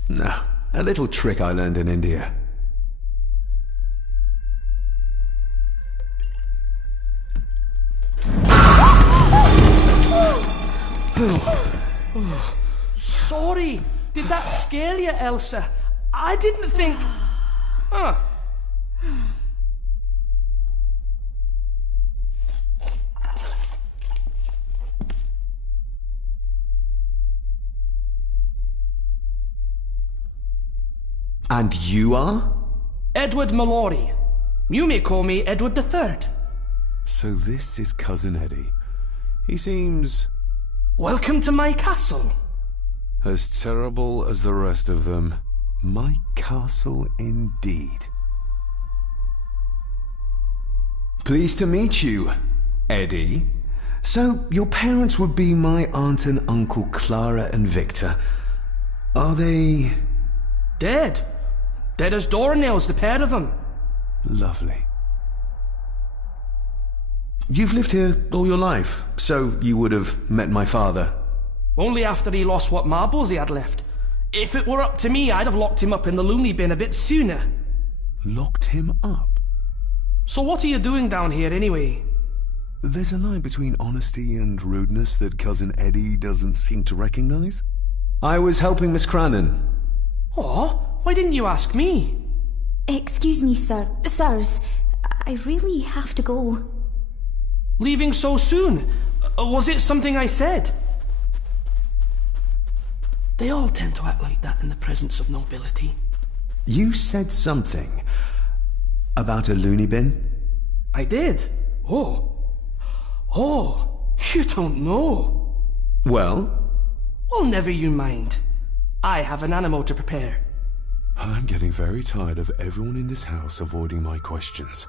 No, a little trick I learned in India. Sorry, did that scare you, Elsa? I didn't think... Huh. And you are? Edward Mallory. You may call me Edward III. So this is Cousin Eddie. He seems... Welcome to my castle. as terrible as the rest of them. My castle indeed. Pleased to meet you, Eddie. So, your parents would be my aunt and uncle Clara and Victor. Are they... Dead. Dead as doornails, the pair of them. Lovely. You've lived here all your life, so you would have met my father. Only after he lost what marbles he had left. If it were up to me, I'd have locked him up in the loony bin a bit sooner. Locked him up? So what are you doing down here anyway? There's a line between honesty and rudeness that Cousin Eddie doesn't seem to recognize. I was helping Miss Crannan. Oh, why didn't you ask me? Excuse me, sirs. I really have to go. Leaving so soon? Was it something I said? They all tend to act like that in the presence of nobility. You said something about a loony bin? I did. Oh, you don't know. Well? Well, never you mind. I have an animal to prepare. I'm getting very tired of everyone in this house avoiding my questions.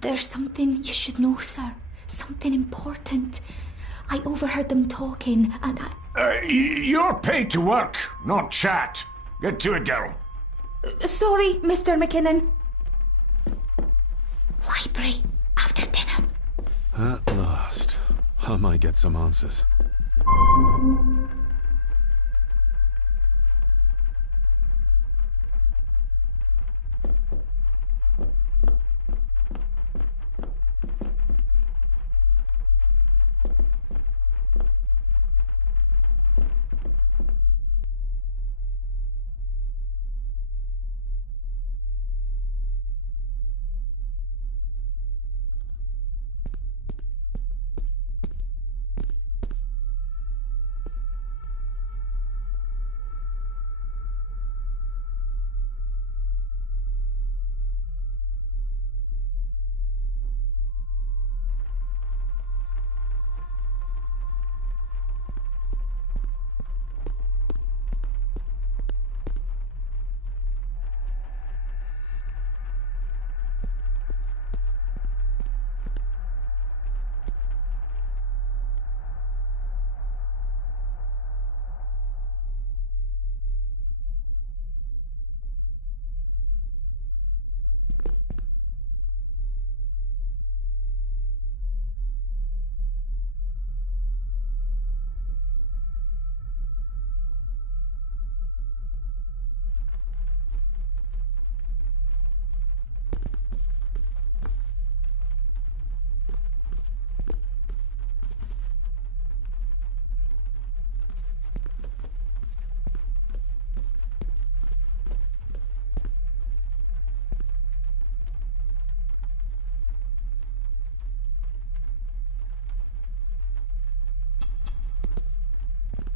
There's something you should know, sir. Something important. I overheard them talking, and You're paid to work, not chat. Get to it, girl. Sorry, Mr. McKinnon. Library, after dinner. At last. I might get some answers.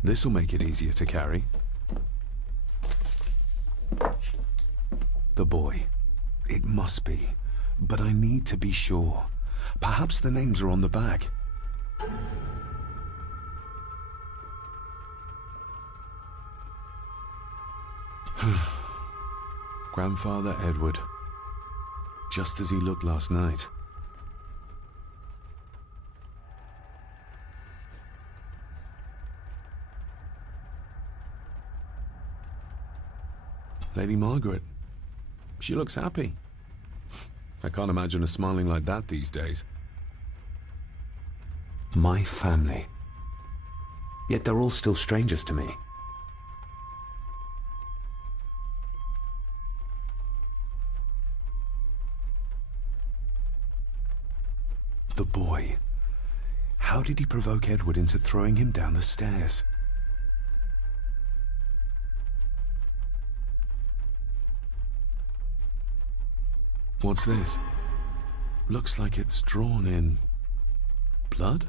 This'll make it easier to carry. The boy. It must be. but I need to be sure. Perhaps the names are on the back. Grandfather Edward. Just as he looked last night. Lady Margaret. She looks happy. I can't imagine her smiling like that these days. My family. Yet they're all still strangers to me. The boy. How did he provoke Edward into throwing him down the stairs? What's this? Looks like it's drawn in blood?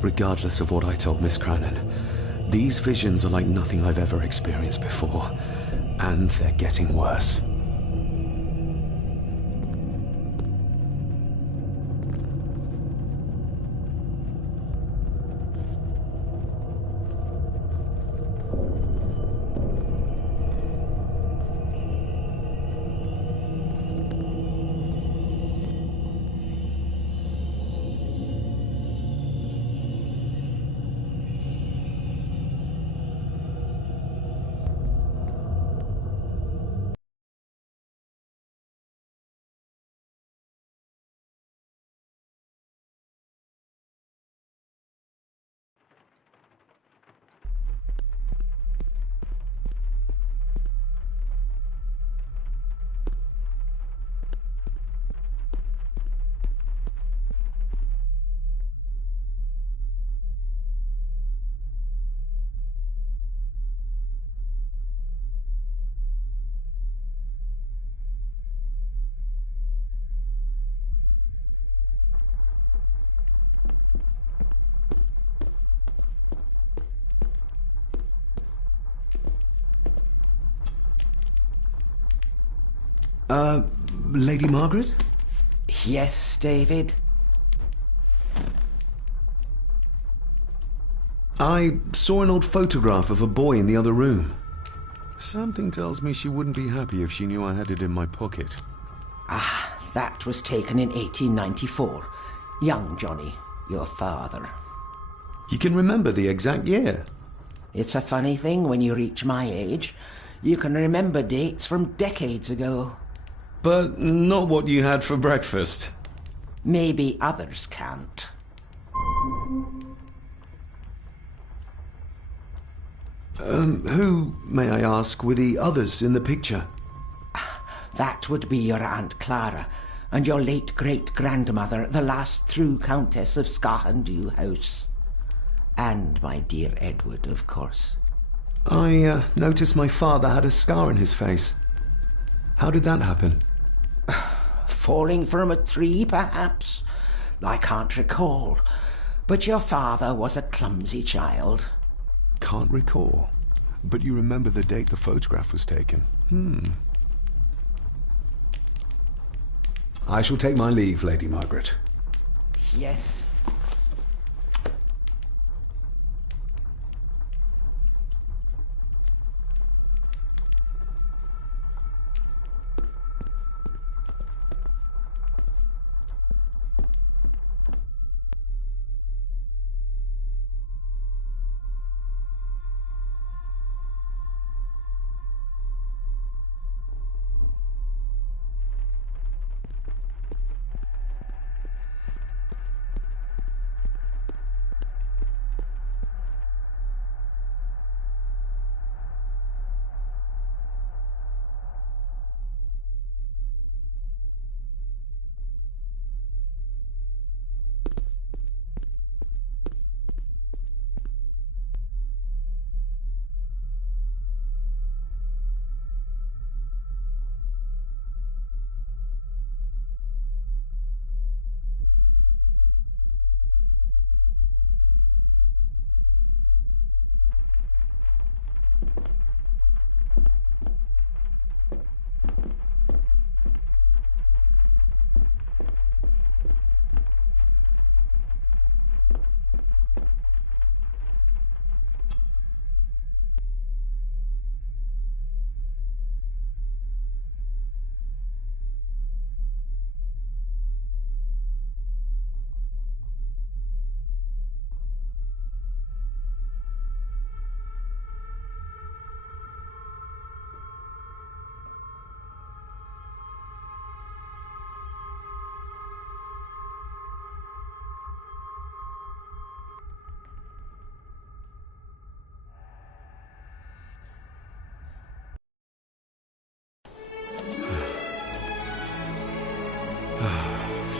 Regardless of what I told Miss Cranon, these visions are like nothing I've ever experienced before, and they're getting worse. Lady Margaret? Yes, David? I saw an old photograph of a boy in the other room. Something tells me she wouldn't be happy if she knew I had it in my pocket. Ah, that was taken in 1894. Young Johnny, your father. You can remember the exact year? It's a funny thing when you reach my age. You can remember dates from decades ago. But not what you had for breakfast. Maybe others can't. Who, may I ask, were the others in the picture? That would be your Aunt Clara and your late great-grandmother, the last true Countess of Scahandew House. And my dear Edward, of course. I noticed my father had a scar on his face. How did that happen? Falling from a tree, perhaps? I can't recall. But your father was a clumsy child. Can't recall? But you remember the date the photograph was taken? I shall take my leave, Lady Margaret. Yes.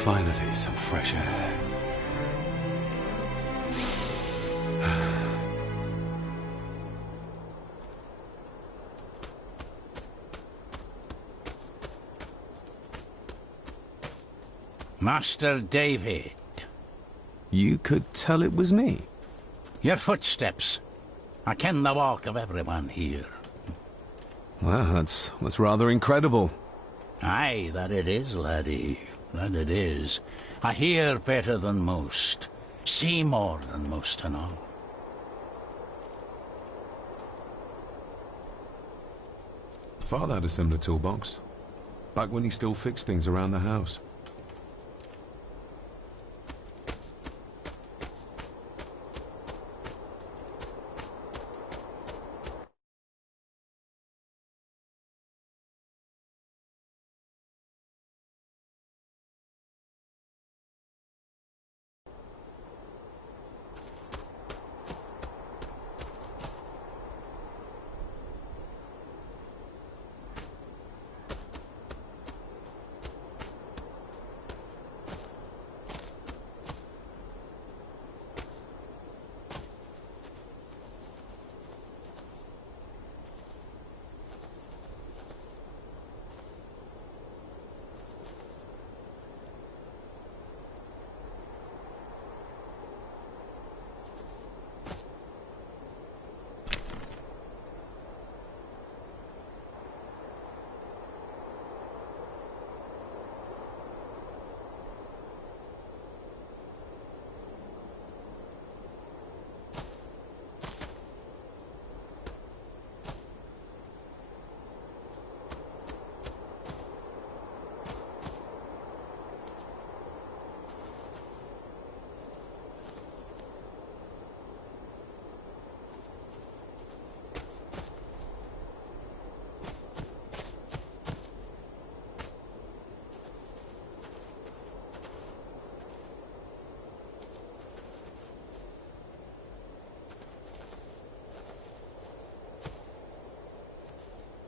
Finally, some fresh air. Master David. You could tell it was me. Your footsteps. I ken the walk of everyone here. Well, that's rather incredible. Aye, that it is, laddie. That it is. I hear better than most. See more than most and all. Father had a similar toolbox. Back when he still fixed things around the house.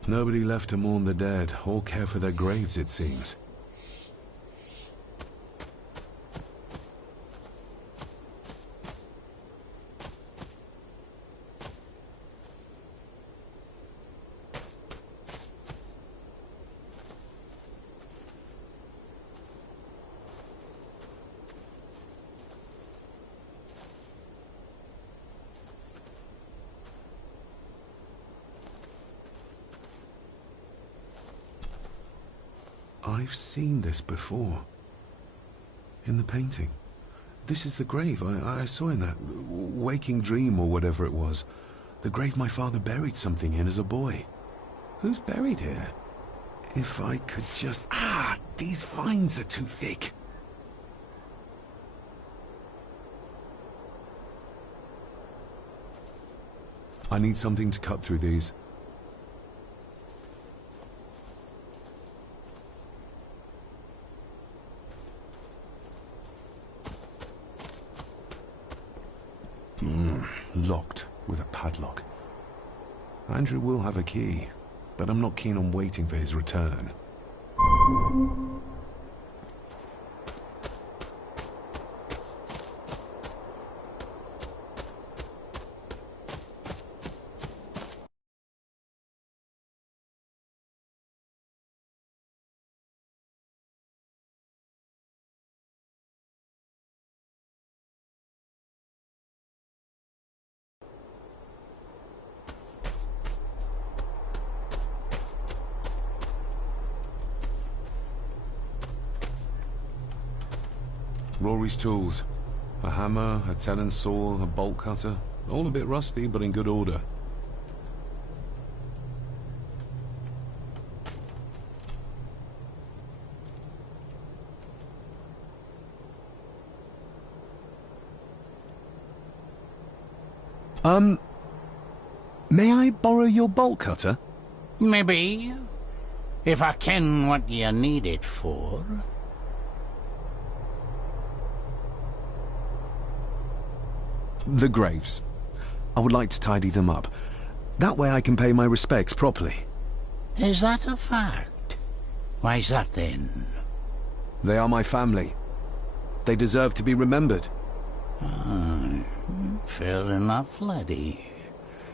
Nobody left to mourn the dead, or care for their graves, it seems. I've seen this before. In the painting. This is the grave I saw in that waking dream or whatever it was. The grave my father buried something in as a boy. Who's buried here? If I could just... Ah! These vines are too thick. I need something to cut through these. Locked with a padlock. Andrew will have a key, but I'm not keen on waiting for his return. Rory's tools. A hammer, a tenon saw, a bolt cutter. All a bit rusty, but in good order. May I borrow your bolt cutter? Maybe. If I ken what you need it for. The graves. I would like to tidy them up. That way I can pay my respects properly. Is that a fact? Why's that then? They are my family. They deserve to be remembered. Fair enough, laddie.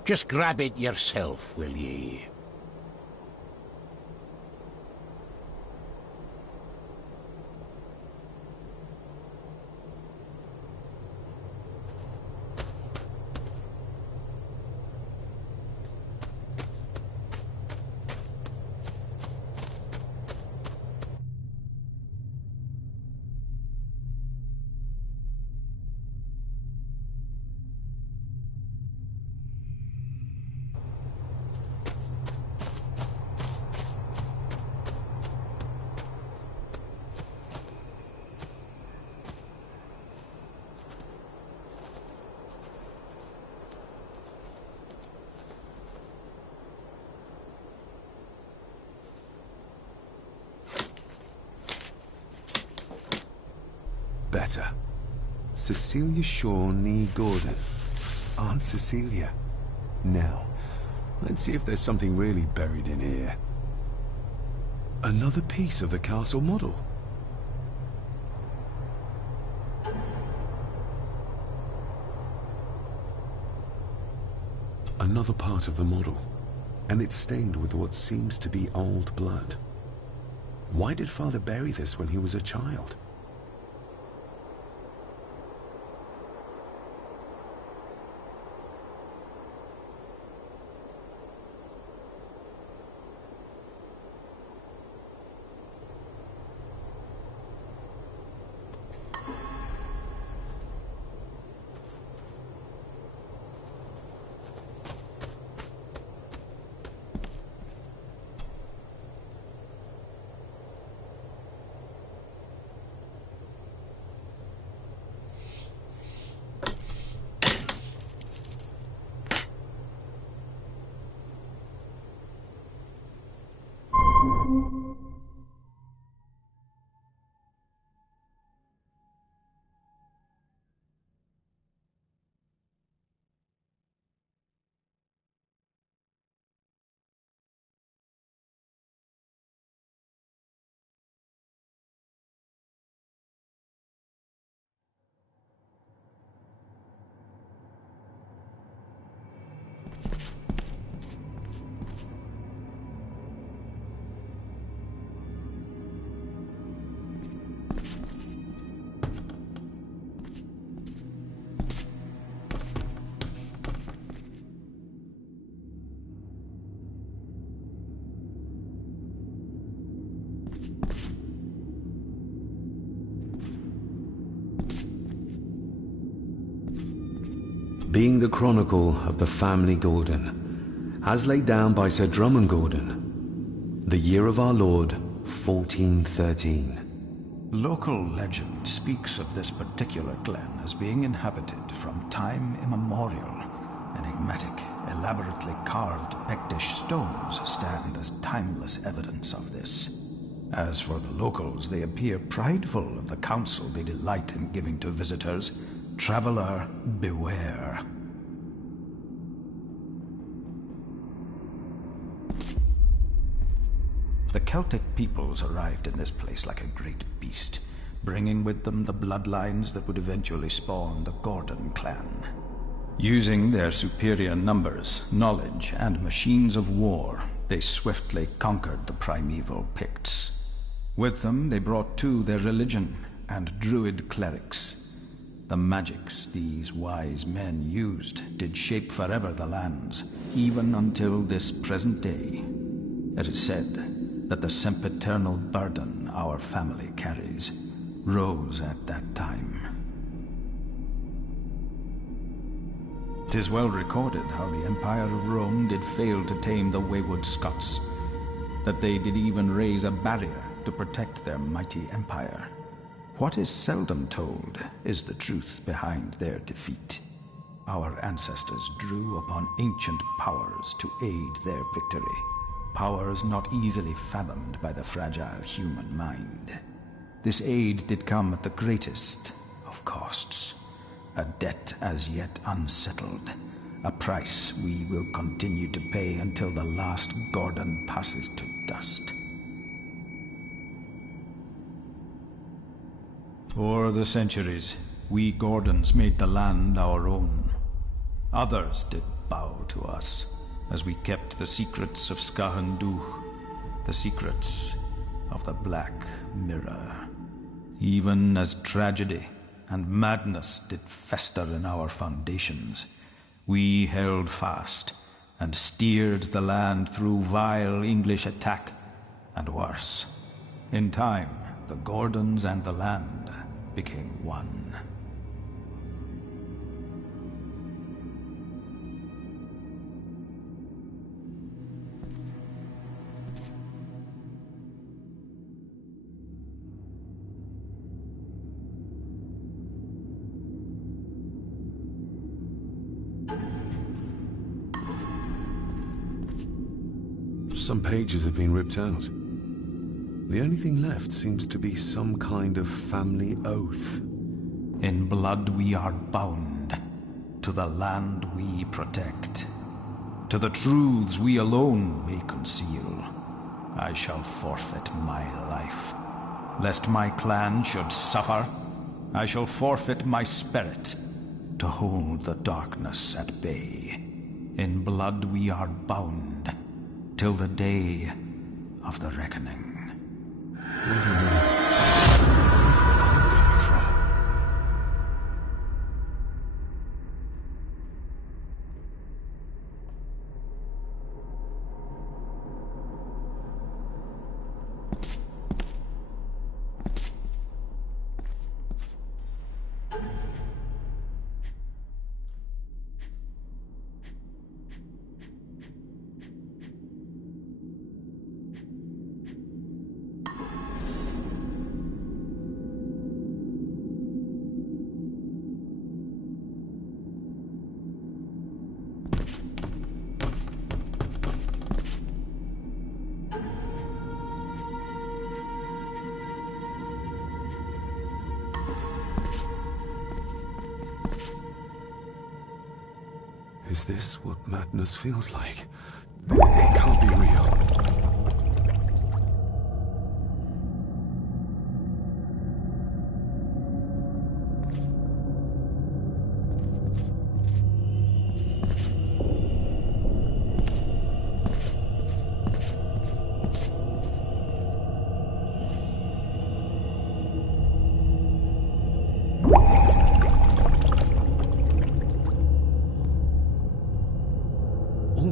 Just grab it yourself, will ye? Better. Cecilia Shaw Nee Gordon. Aunt Cecilia. Now, let's see if there's something really buried in here. Another piece of the castle model. Another part of the model. And it's stained with what seems to be old blood. Why did Father bury this when he was a child? being the chronicle of the family Gordon, as laid down by Sir Drummond Gordon, the year of our Lord, 1413. Local legend speaks of this particular glen as being inhabited from time immemorial. Enigmatic, elaborately carved Pictish stones stand as timeless evidence of this. As for the locals, they appear prideful of the counsel they delight in giving to visitors. Traveler, beware. The Celtic peoples arrived in this place like a great beast, bringing with them the bloodlines that would eventually spawn the Gordon clan. Using their superior numbers, knowledge, and machines of war, they swiftly conquered the primeval Picts. With them, they brought too their religion and druid clerics. The magics these wise men used did shape forever the lands, even until this present day. It is said that the sempiternal burden our family carries rose at that time. 'Tis well recorded how the Empire of Rome did fail to tame the wayward Scots, that they did even raise a barrier to protect their mighty empire. What is seldom told is the truth behind their defeat. Our ancestors drew upon ancient powers to aid their victory, powers not easily fathomed by the fragile human mind. This aid did come at the greatest of costs, a debt as yet unsettled, a price we will continue to pay until the last Gordon passes to dust. For the centuries, we Gordons made the land our own. Others did bow to us, as we kept the secrets of Skahandu, the secrets of the Black Mirror. Even as tragedy and madness did fester in our foundations, we held fast and steered the land through vile English attack and worse. In time, the Gordons and the land became one. Some pages have been ripped out. The only thing left seems to be some kind of family oath. In blood we are bound, to the land we protect, to the truths we alone may conceal. I shall forfeit my life. Lest my clan should suffer, I shall forfeit my spirit to hold the darkness at bay. In blood we are bound, till the day of the reckoning. Where's the bomb coming from? Is this what madness feels like? It can't be real.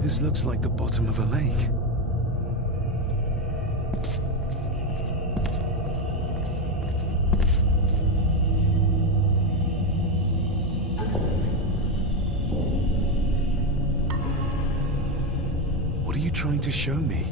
This looks like the bottom of a lake. you trying to show me?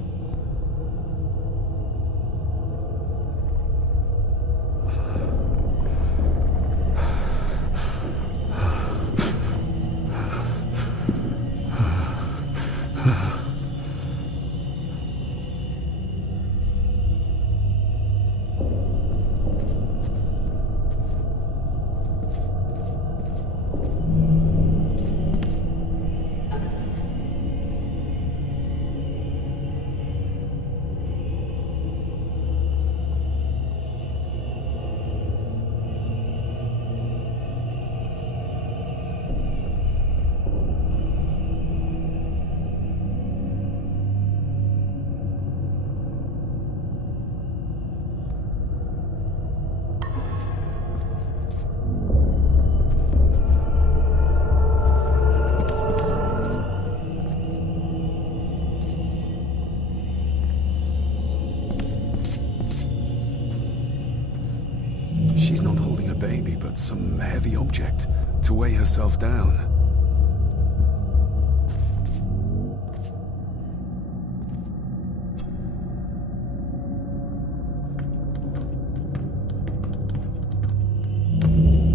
She's not holding a baby, but some heavy object to weigh herself down.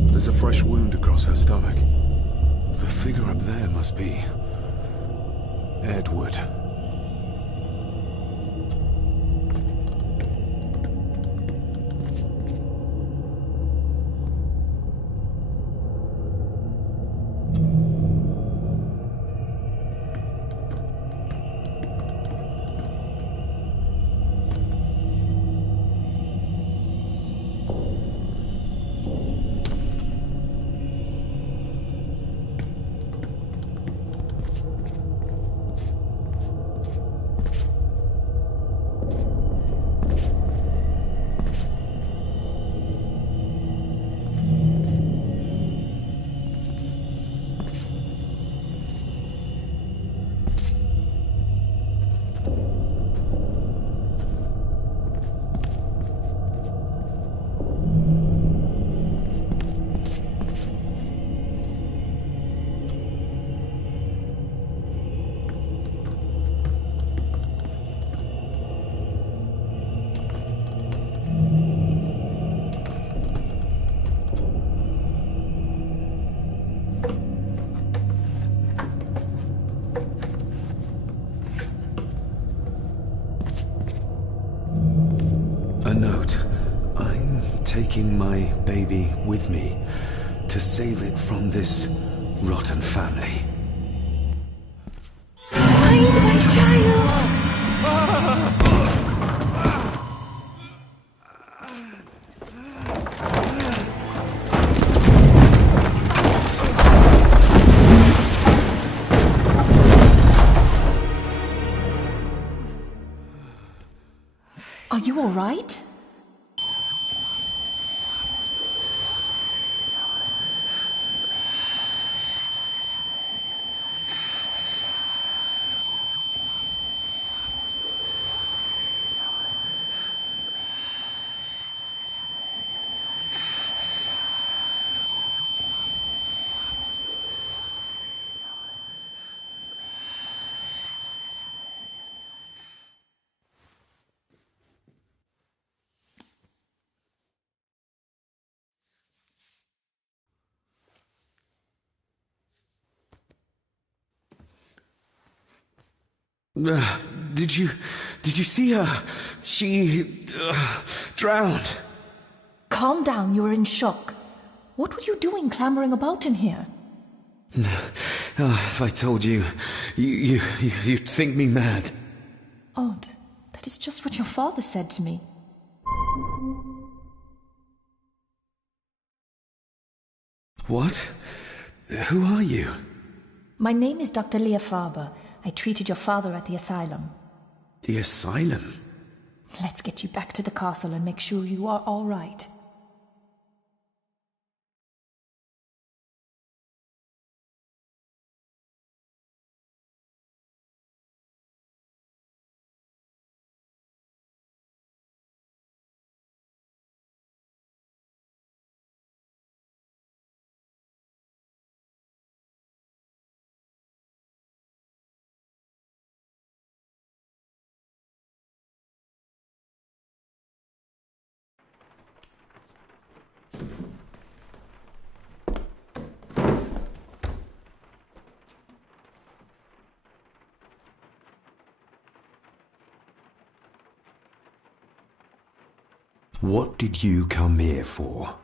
There's a fresh wound across her stomach. The figure up there must be Edward. A note. I'm taking my baby with me to save it from this rotten family. Find my child! Are you all right? Did you see her? She drowned. Calm down, you're in shock. What were you doing clambering about in here? If I told you, you'd think me mad. Odd. That is just what your father said to me. What? Who are you? My name is Dr. Leah Farber. I treated your father at the asylum. The asylum? Let's get you back to the castle and make sure you are all right. What did you come here for?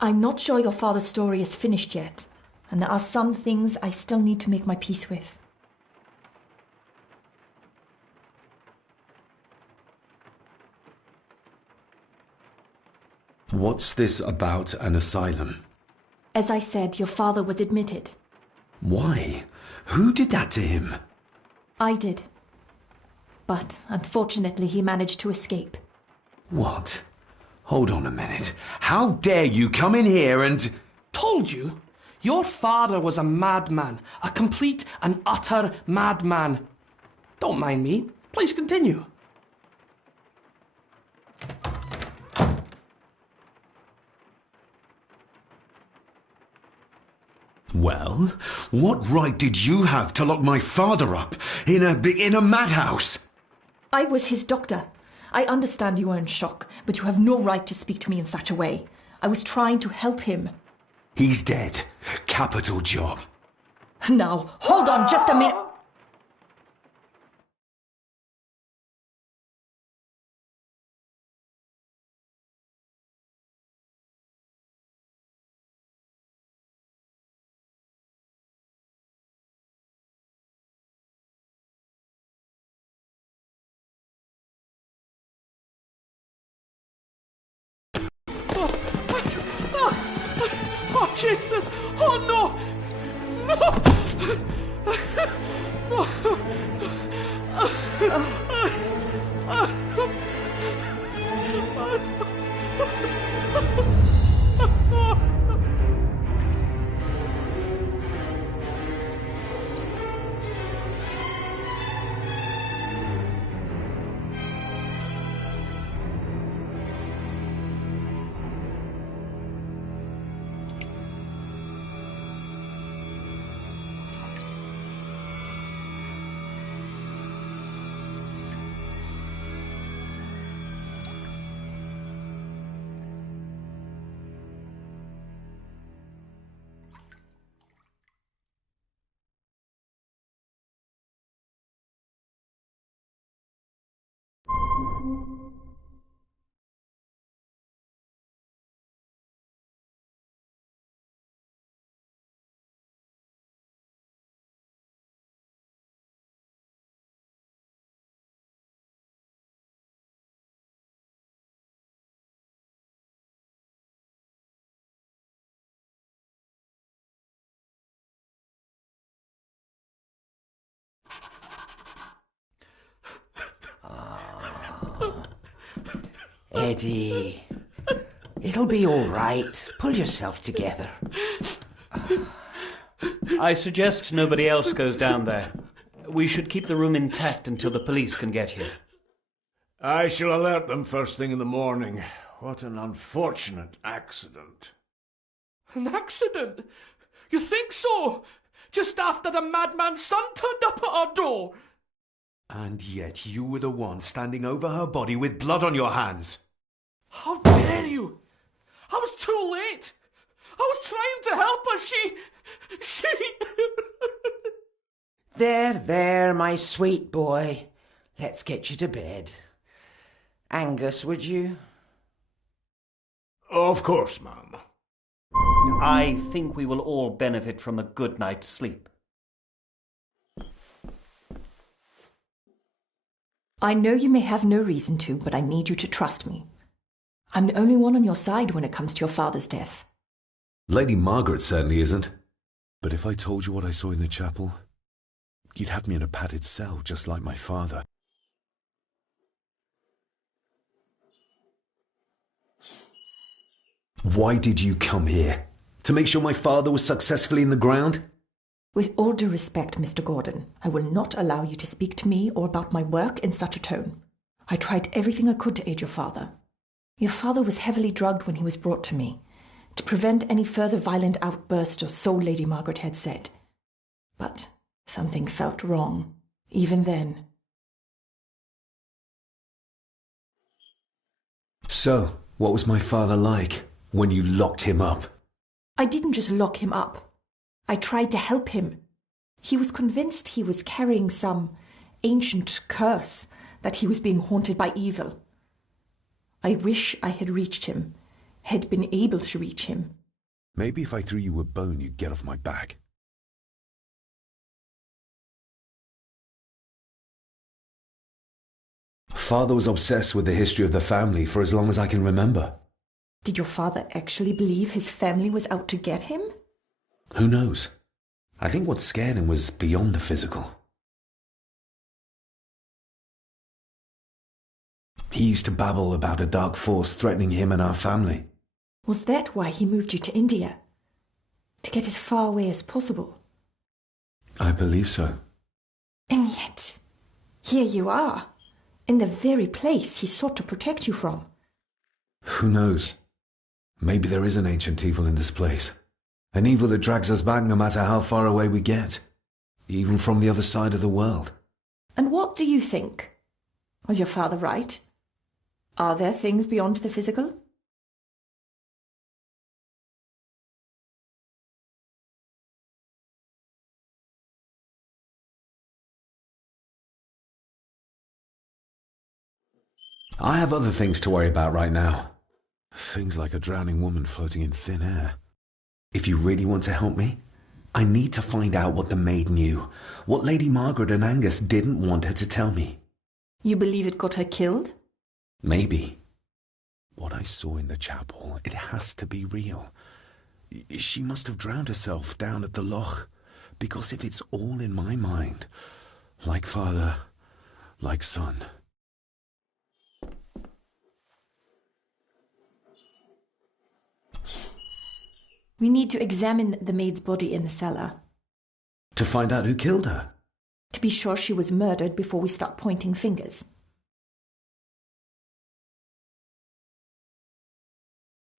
I'm not sure your father's story is finished yet, and there are some things I still need to make my peace with. What's this about an asylum? As I said, your father was admitted. Why? Who did that to him? I did. But unfortunately, he managed to escape. What? Hold on a minute. How dare you come in here and... Told you? Your father was a madman. A complete and utter madman. Don't mind me. Please continue. Well, what right did you have to lock my father up in a madhouse? I was his doctor. I understand you are in shock, but you have no right to speak to me in such a way. I was trying to help him. He's dead. Capital job. Now, hold on just a minute. Oh, Jesus! Oh, no! Eddie, it'll be all right. Pull yourself together. I suggest nobody else goes down there. We should keep the room intact until the police can get here. I shall alert them first thing in the morning. What an unfortunate accident. An accident? You think so? Just after the madman's son turned up at our door? And yet you were the one standing over her body with blood on your hands. How dare you! I was too late! I was trying to help her, she... There, my sweet boy. Let's get you to bed. Angus, would you? Of course, ma'am. I think we will all benefit from a good night's sleep. I know you may have no reason to, but I need you to trust me. I'm the only one on your side when it comes to your father's death. Lady Margaret certainly isn't. But if I told you what I saw in the chapel, you'd have me in a padded cell, just like my father. Why did you come here? To make sure my father was successfully in the ground? With all due respect, Mr. Gordon, I will not allow you to speak to me or about my work in such a tone. I tried everything I could to aid your father. Your father was heavily drugged when he was brought to me, to prevent any further violent outburst, or so Lady Margaret had said. But something felt wrong, even then. So, what was my father like when you locked him up? I didn't just lock him up. I tried to help him. He was convinced he was carrying some ancient curse, that he was being haunted by evil. I wish I had reached him, had been able to reach him. Maybe if I threw you a bone, you'd get off my back. Father was obsessed with the history of the family for as long as I can remember. Did your father actually believe his family was out to get him? Who knows? I think what scared him was beyond the physical. He used to babble about a dark force threatening him and our family. Was that why he moved you to India? To get as far away as possible? I believe so. And yet, here you are, in the very place he sought to protect you from. Who knows? Maybe there is an ancient evil in this place. An evil that drags us back no matter how far away we get. Even from the other side of the world. And what do you think? Was your father right? Are there things beyond the physical? I have other things to worry about right now. Things like a drowning woman floating in thin air. If you really want to help me, I need to find out what the maid knew. What Lady Margaret and Angus didn't want her to tell me. You believe it got her killed? Maybe. What I saw in the chapel, it has to be real. She must have drowned herself down at the loch. Because if it's all in my mind, like father, like son. We need to examine the maid's body in the cellar. To find out who killed her? To be sure she was murdered before we start pointing fingers.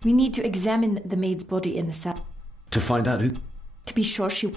We need to examine the maid's body in the cellar. To find out who... To be sure she...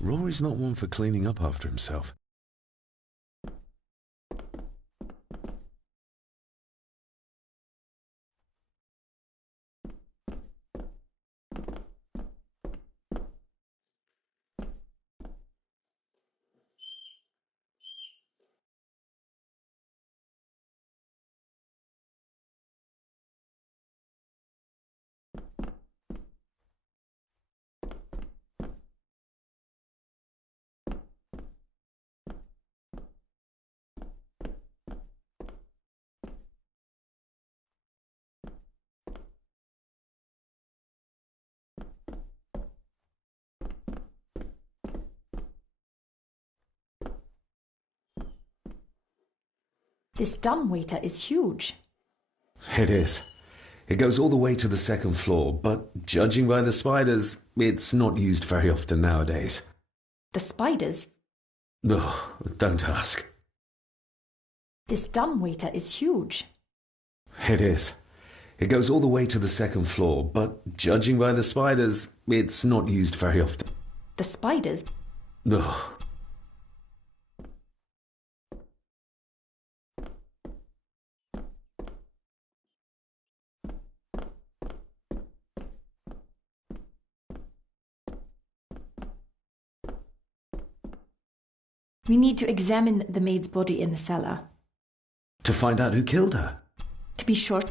Rory's not one for cleaning up after himself. This dumbwaiter is huge. It is. It goes all the way to the second floor, but judging by the spiders, it's not used very often nowadays. The spiders? Ugh, don't ask. This dumbwaiter is huge. It is. It goes all the way to the second floor, but judging by the spiders, it's not used very often. The spiders? Ugh. We need to examine the maid's body in the cellar. To find out who killed her? To be sure...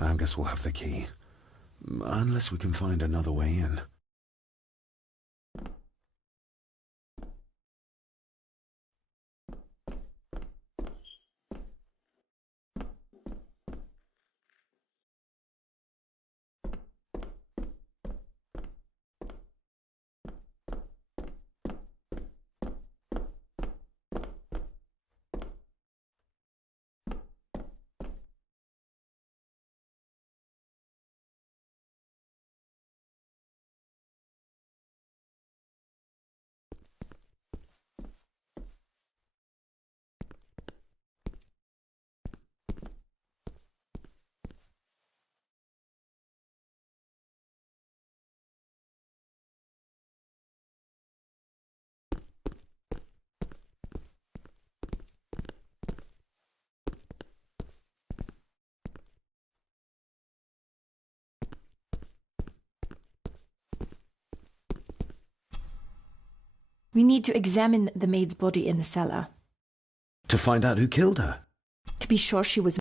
I guess we'll have the key. Unless we can find another way in. We need to examine the maid's body in the cellar. To find out who killed her? To be sure she was...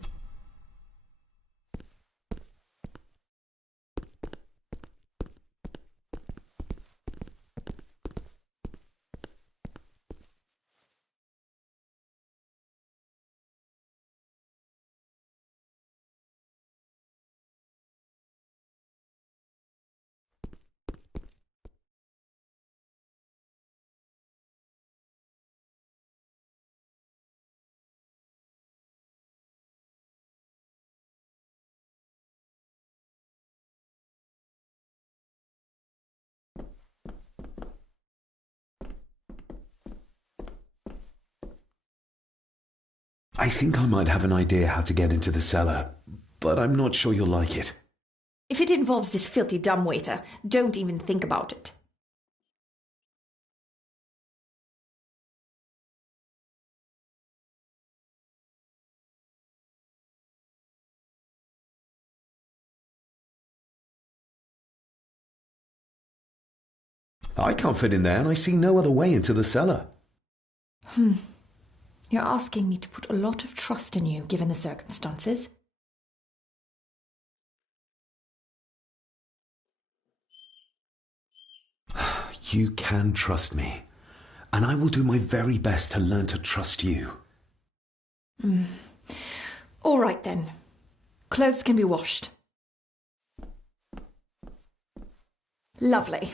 I think I might have an idea how to get into the cellar, but I'm not sure you'll like it. If it involves this filthy dumbwaiter, don't even think about it. I can't fit in there, and I see no other way into the cellar. You're asking me to put a lot of trust in you, given the circumstances. You can trust me, and I will do my very best to learn to trust you. All right, then. Clothes can be washed. Lovely.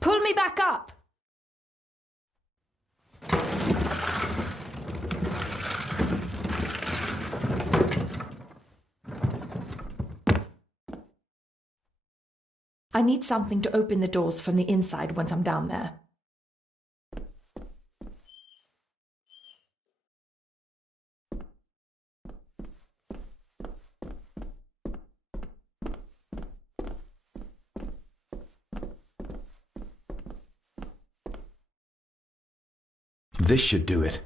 Pull me back up! I need something to open the doors from the inside once I'm down there. This should do it.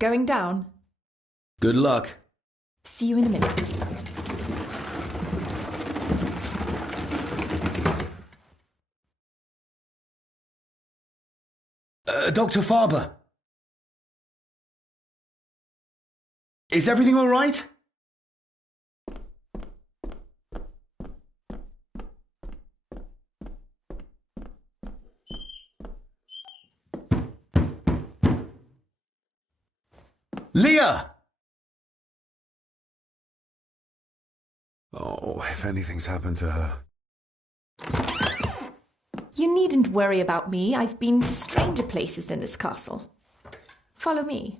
Going down? Good luck. See you in a minute. Dr. Farber. Is everything all right? Leah! Oh, if anything's happened to her. You needn't worry about me. I've been to stranger places than this castle. Follow me.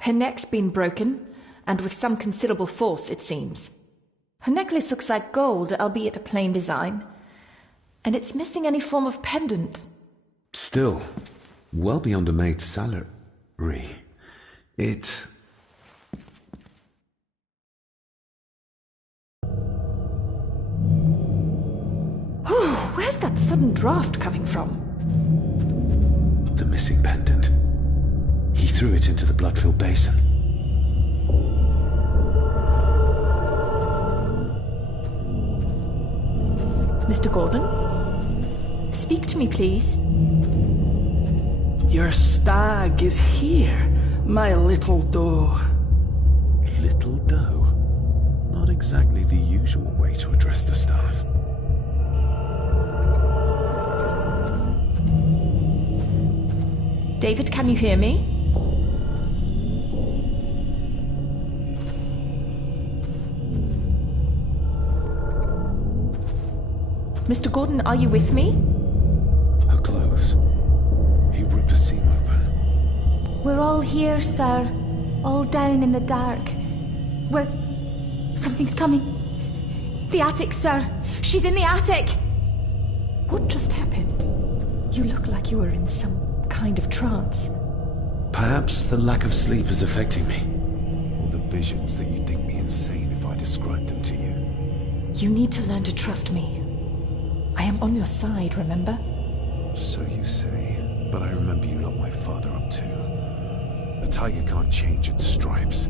Her neck's been broken, and with some considerable force, it seems. Her necklace looks like gold, albeit a plain design. And it's missing any form of pendant. Still, well beyond a maid's salary. It... Where's that sudden draft coming from? The missing pendant. He threw it into the blood-filled basin. Mr. Gordon? Speak to me, please. Your stag is here, my little doe. Little doe? Not exactly the usual way to address the staff. David, can you hear me? Mr. Gordon, are you with me? Her clothes. He ripped a seam open. We're all here, sir. All down in the dark. Something's coming. The attic, sir. She's in the attic. What just happened? You look like you were in some kind of trance. Perhaps the lack of sleep is affecting me. Or the visions that you'd think me insane if I described them to you. You need to learn to trust me. I am on your side, remember? So you say, but I remember you locked my father up too. A tiger can't change its stripes.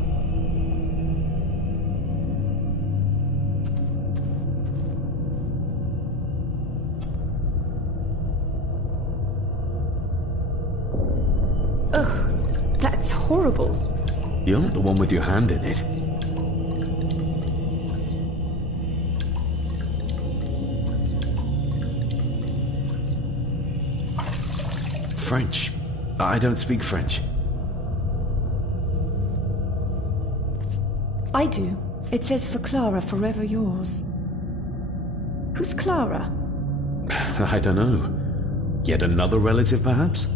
Ugh, that's horrible. You're not the one with your hand in it. French. I don't speak French. I do. It says for Clara, forever yours. Who's Clara? I don't know. Yet another relative, perhaps?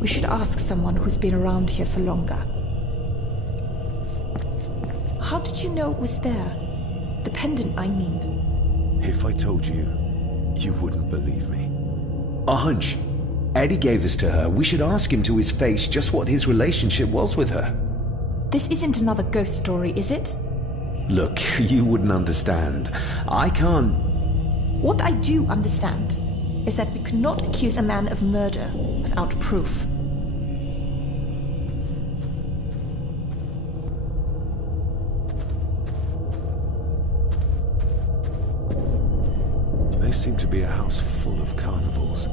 We should ask someone who's been around here for longer. How did you know it was there? The pendant, I mean. If I told you, you wouldn't believe me. A hunch. Eddie gave this to her. We should ask him to his face just what his relationship was with her. This isn't another ghost story, is it? Look, you wouldn't understand. I can't... What I do understand is that we cannot accuse a man of murder without proof. They seem to be a house full of carnivals.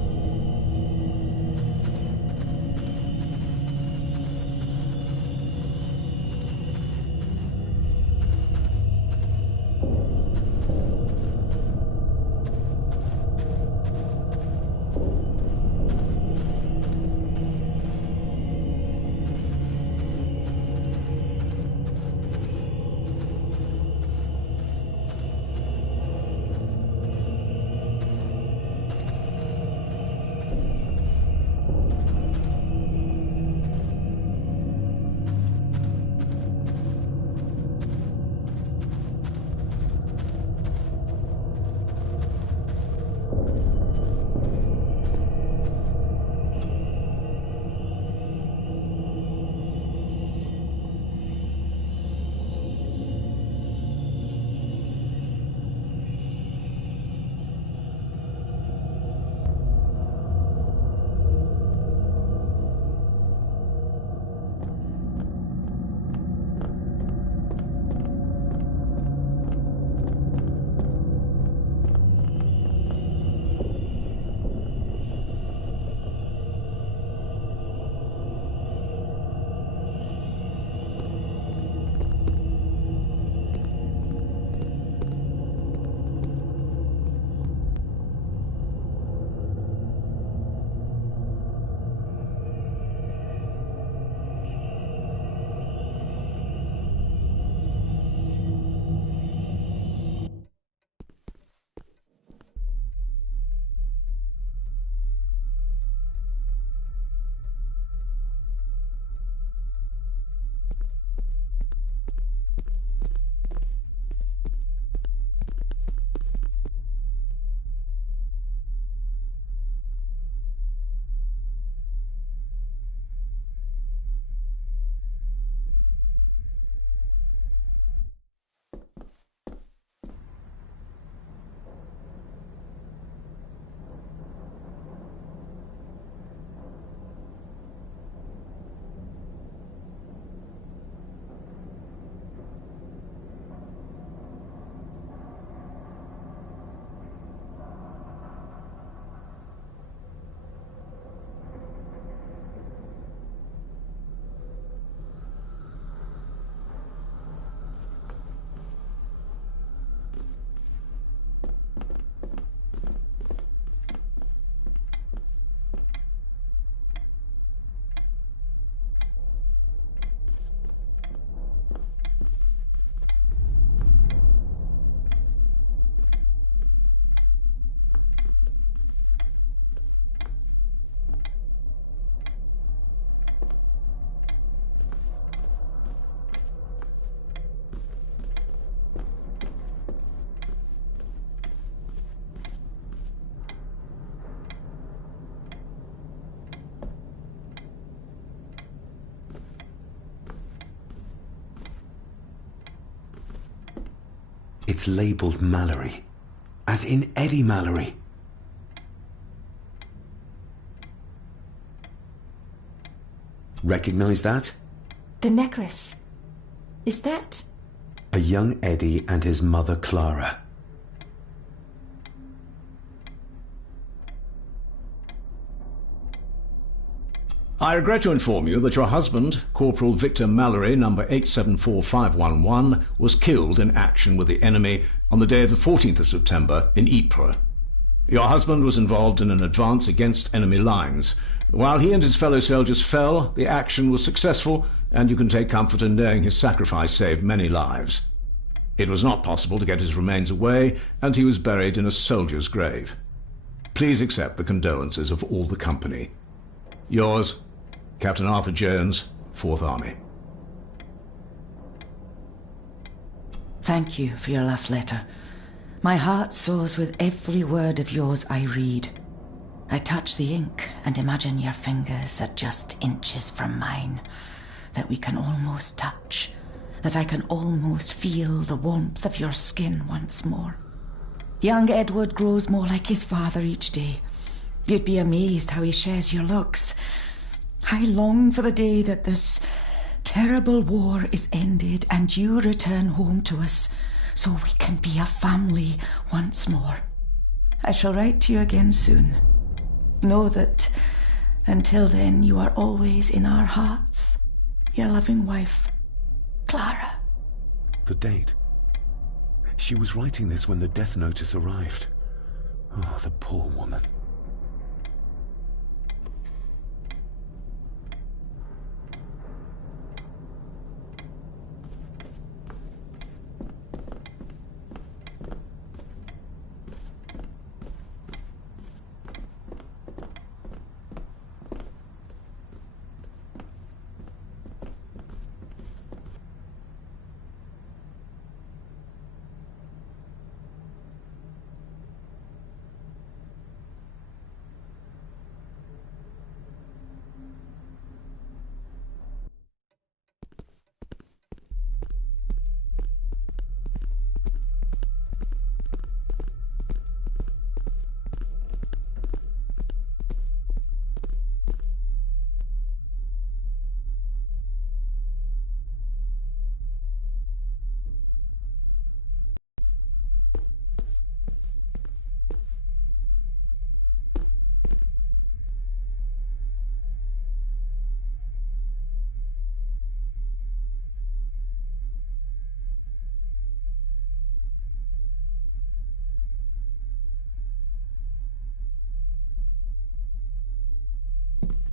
It's labelled Mallory. As in Eddie Mallory. Recognize that? The necklace. Is that... A young Eddie and his mother Clara. I regret to inform you that your husband, Corporal Victor Mallory, number 874511, was killed in action with the enemy on the day of the 14th of September in Ypres. Your husband was involved in an advance against enemy lines. While he and his fellow soldiers fell, the action was successful, and you can take comfort in knowing his sacrifice saved many lives. It was not possible to get his remains away, and he was buried in a soldier's grave. Please accept the condolences of all the company. Yours, Captain Arthur Jones, 4th Army. Thank you for your last letter. My heart soars with every word of yours I read. I touch the ink and imagine your fingers are just inches from mine, that we can almost touch, that I can almost feel the warmth of your skin once more. Young Edward grows more like his father each day. You'd be amazed how he shares your looks. I long for the day that this terrible war is ended and you return home to us, so we can be a family once more. I shall write to you again soon. Know that until then you are always in our hearts. Your loving wife, Clara. The date. She was writing this when the death notice arrived. Oh, the poor woman.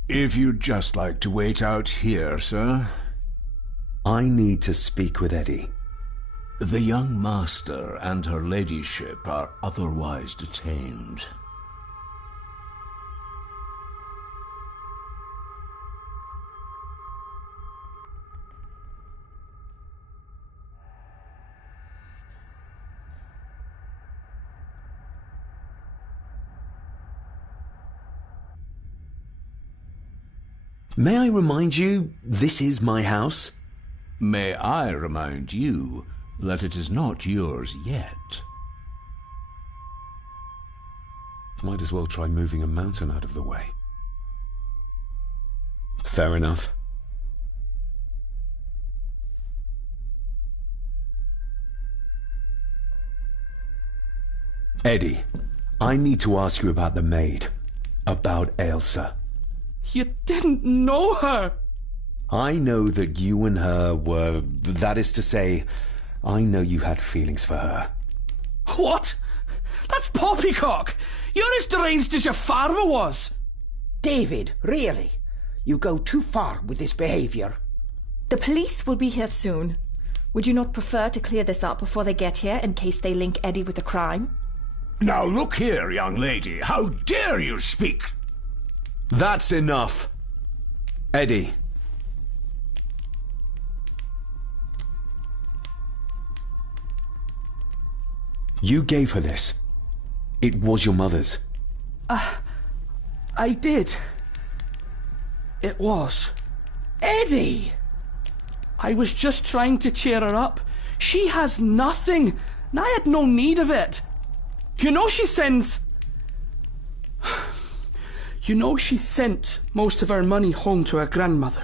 If you'd just like to wait out here, sir. I need to speak with Eddie. The young master and her ladyship are otherwise detained. May I remind you, this is my house? May I remind you that it is not yours yet? Might as well try moving a mountain out of the way. Fair enough. Eddie, I need to ask you about the maid. About Ailsa. You didn't know her! I know that you and her were... That is to say, I know you had feelings for her. What? That's poppycock! You're as deranged as your father was! David, really? You go too far with this behaviour. The police will be here soon. Would you not prefer to clear this up before they get here in case they link Eddie with the crime? Now look here, young lady. How dare you speak? That's enough. Eddie. You gave her this. It was your mother's. I did. It was. Eddie! I was just trying to cheer her up. She has nothing. and I had no need of it. You know she sends... You know she sent most of her money home to her grandmother.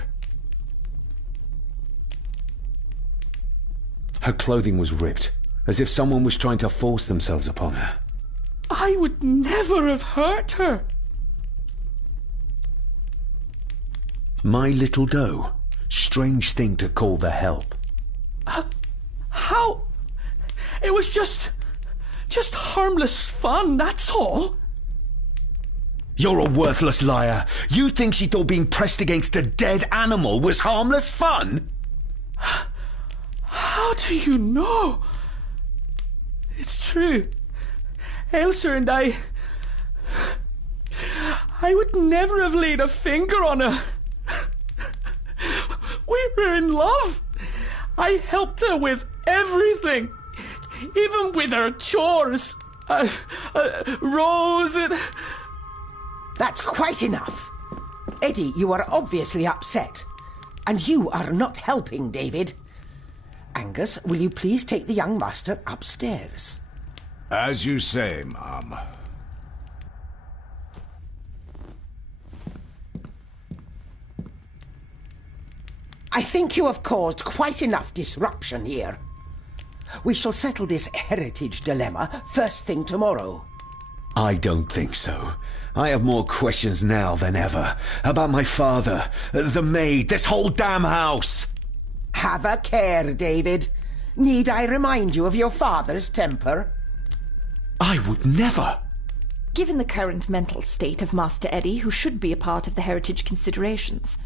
Her clothing was ripped, as if someone was trying to force themselves upon her. I would never have hurt her. My little doe. Strange thing to call the help. How? It was just harmless fun, that's all. You're a worthless liar. You think she thought being pressed against a dead animal was harmless fun? How do you know? It's true. Elsa and I would never have laid a finger on her. We were in love. I helped her with everything, even with her chores. Rose and... That's quite enough. Eddie, you are obviously upset. And you are not helping, David. Angus, will you please take the young master upstairs? As you say, Mom. I think you have caused quite enough disruption here. We shall settle this heritage dilemma first thing tomorrow. I don't think so. I have more questions now than ever. About my father, the maid, this whole damn house. Have a care, David. Need I remind you of your father's temper? I would never. Given the current mental state of Master Eddie, who should be a part of the heritage considerations,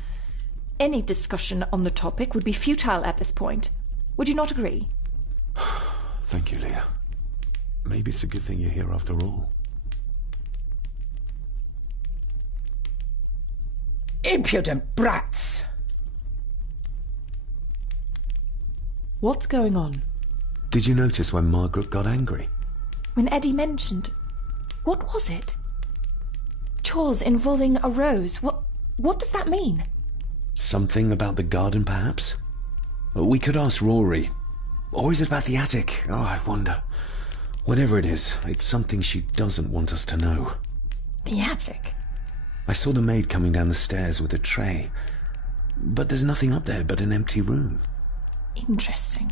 any discussion on the topic would be futile at this point. Would you not agree? Thank you, Leah. Maybe it's a good thing you're here after all. Impudent brats! What's going on? Did you notice when Margaret got angry? When Eddie mentioned... What was it? Chores involving a rose. What does that mean? Something about the garden, perhaps? We could ask Rory. Or is it about the attic? Oh, I wonder. Whatever it is, it's something she doesn't want us to know. The attic? I saw the maid coming down the stairs with a tray. But there's nothing up there but an empty room. Interesting.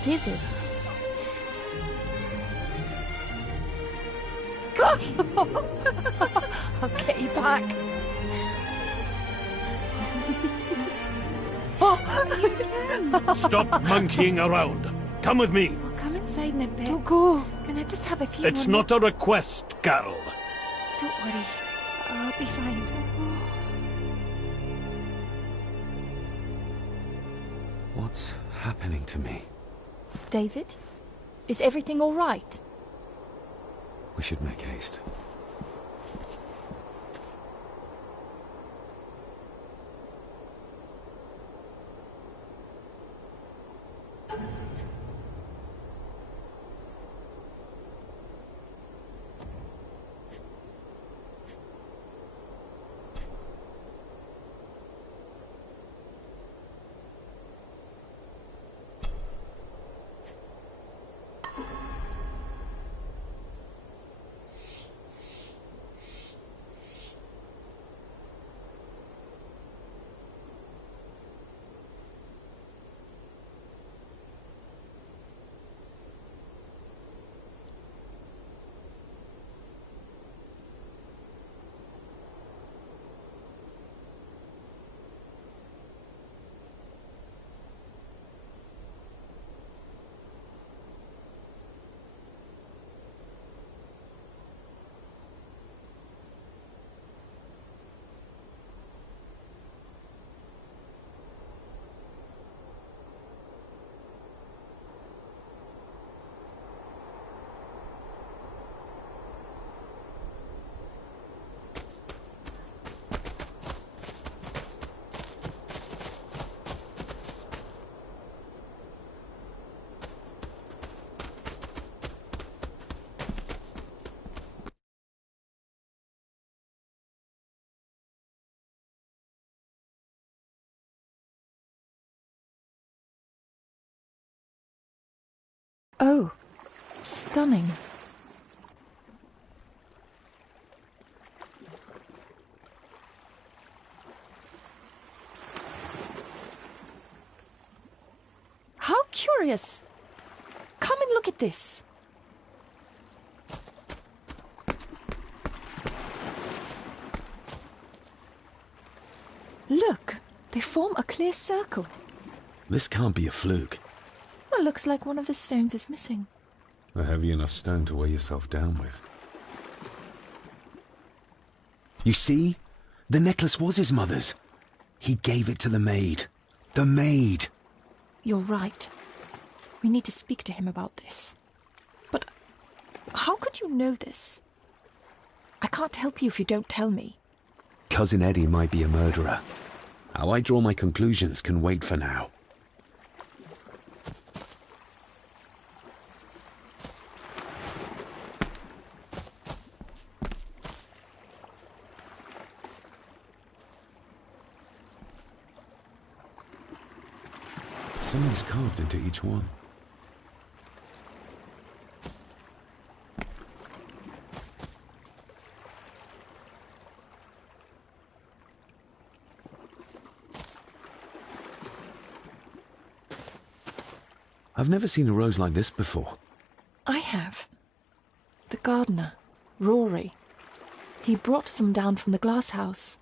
What is it? I'll get you back. Stop monkeying around. Come with me. I'll come inside in a bit. Don't go. Can I just have a few It's more not a request, Carol. Don't worry. I'll be fine. What's happening to me? David? Is everything all right? We should make haste. Oh, stunning. How curious. Come and look at this. Look, they form a clear circle. This can't be a fluke. Well, looks like one of the stones is missing. A heavy enough stone to weigh yourself down with. You see? The necklace was his mother's. He gave it to the maid. The maid! You're right. We need to speak to him about this. But how could you know this? I can't help you if you don't tell me. Cousin Eddie might be a murderer. How I draw my conclusions can wait for now. Something's carved into each one. I've never seen a rose like this before. I have. The gardener, Rory. He brought some down from the glass house.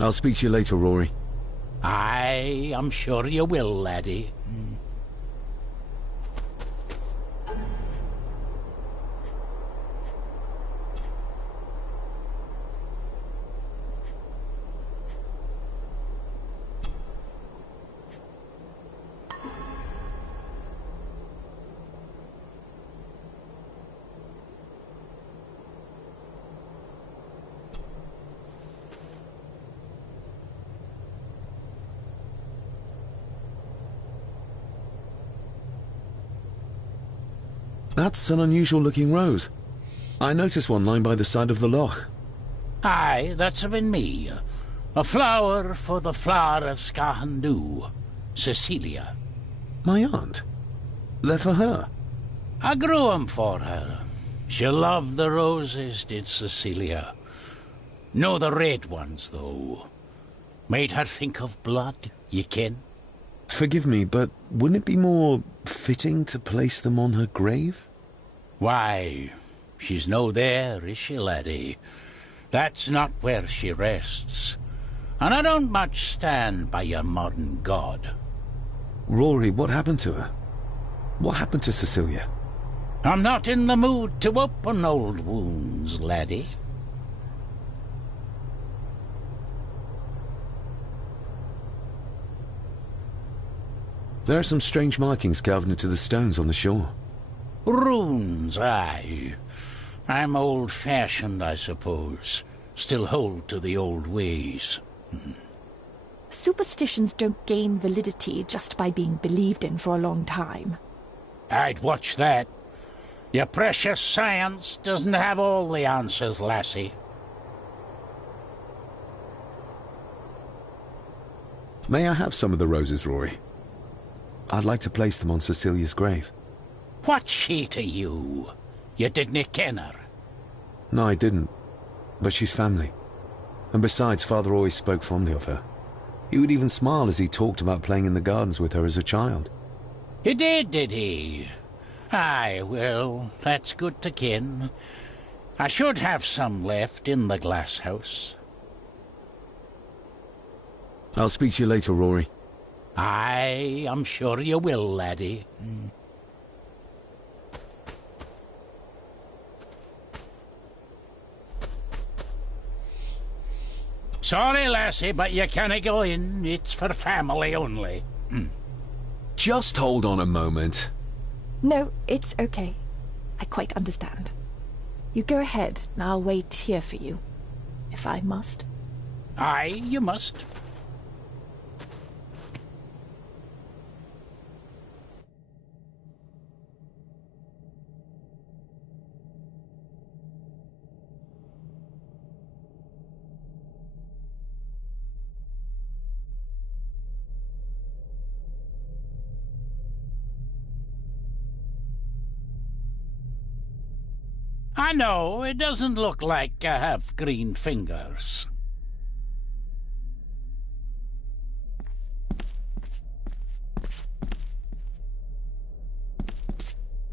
I'll speak to you later, Rory. Aye, I'm sure you will, laddie. That's an unusual-looking rose. I noticed one lying by the side of the loch. Aye, that's been me. A flower for the flower of Scahandoo, Cecilia. My aunt? They're for her? I grew 'em for her. She loved the roses, did Cecilia. No the red ones, though. Made her think of blood, ye ken. Forgive me, but wouldn't it be more fitting to place them on her grave? Why, she's no there, is she, laddie? That's not where she rests. And I don't much stand by your modern god. Rory, what happened to her? What happened to Cecilia? I'm not in the mood to open old wounds, laddie. There are some strange markings carved into the stones on the shore. Runes, aye. I'm old-fashioned, I suppose. Still hold to the old ways. Superstitions don't gain validity just by being believed in for a long time. I'd watch that. Your precious science doesn't have all the answers, lassie. May I have some of the roses, Rory? I'd like to place them on Cecilia's grave. What's she to you? You didn't ken her? No, I didn't. But she's family. And besides, Father always spoke fondly of her. He would even smile as he talked about playing in the gardens with her as a child. He did he? Aye, well, that's good to ken. I should have some left in the glass house. I'll speak to you later, Rory. Aye, I'm sure you will, laddie. Sorry, lassie, but you can't go in. It's for family only. Just hold on a moment. No, it's okay. I quite understand. You go ahead, and I'll wait here for you, if I must. Aye, you must. I know, it doesn't look like I have green fingers.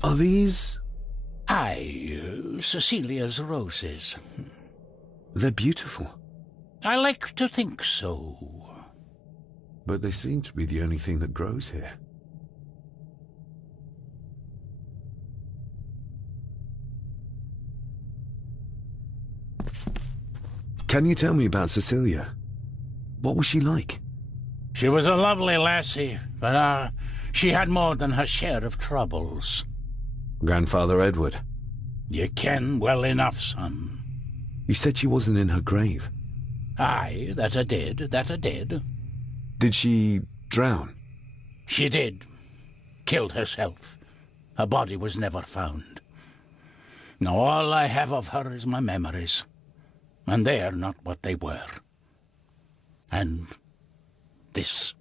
Are these... Aye, Cecilia's roses. They're beautiful. I like to think so. But they seem to be the only thing that grows here. Can you tell me about Cecilia? What was she like? She was a lovely lassie, but she had more than her share of troubles. Grandfather Edward? You ken well enough, son. You said she wasn't in her grave. Aye, that I did. Did she drown? She did. Killed herself. Her body was never found. Now all I have of her is my memories. And they're not what they were. And this.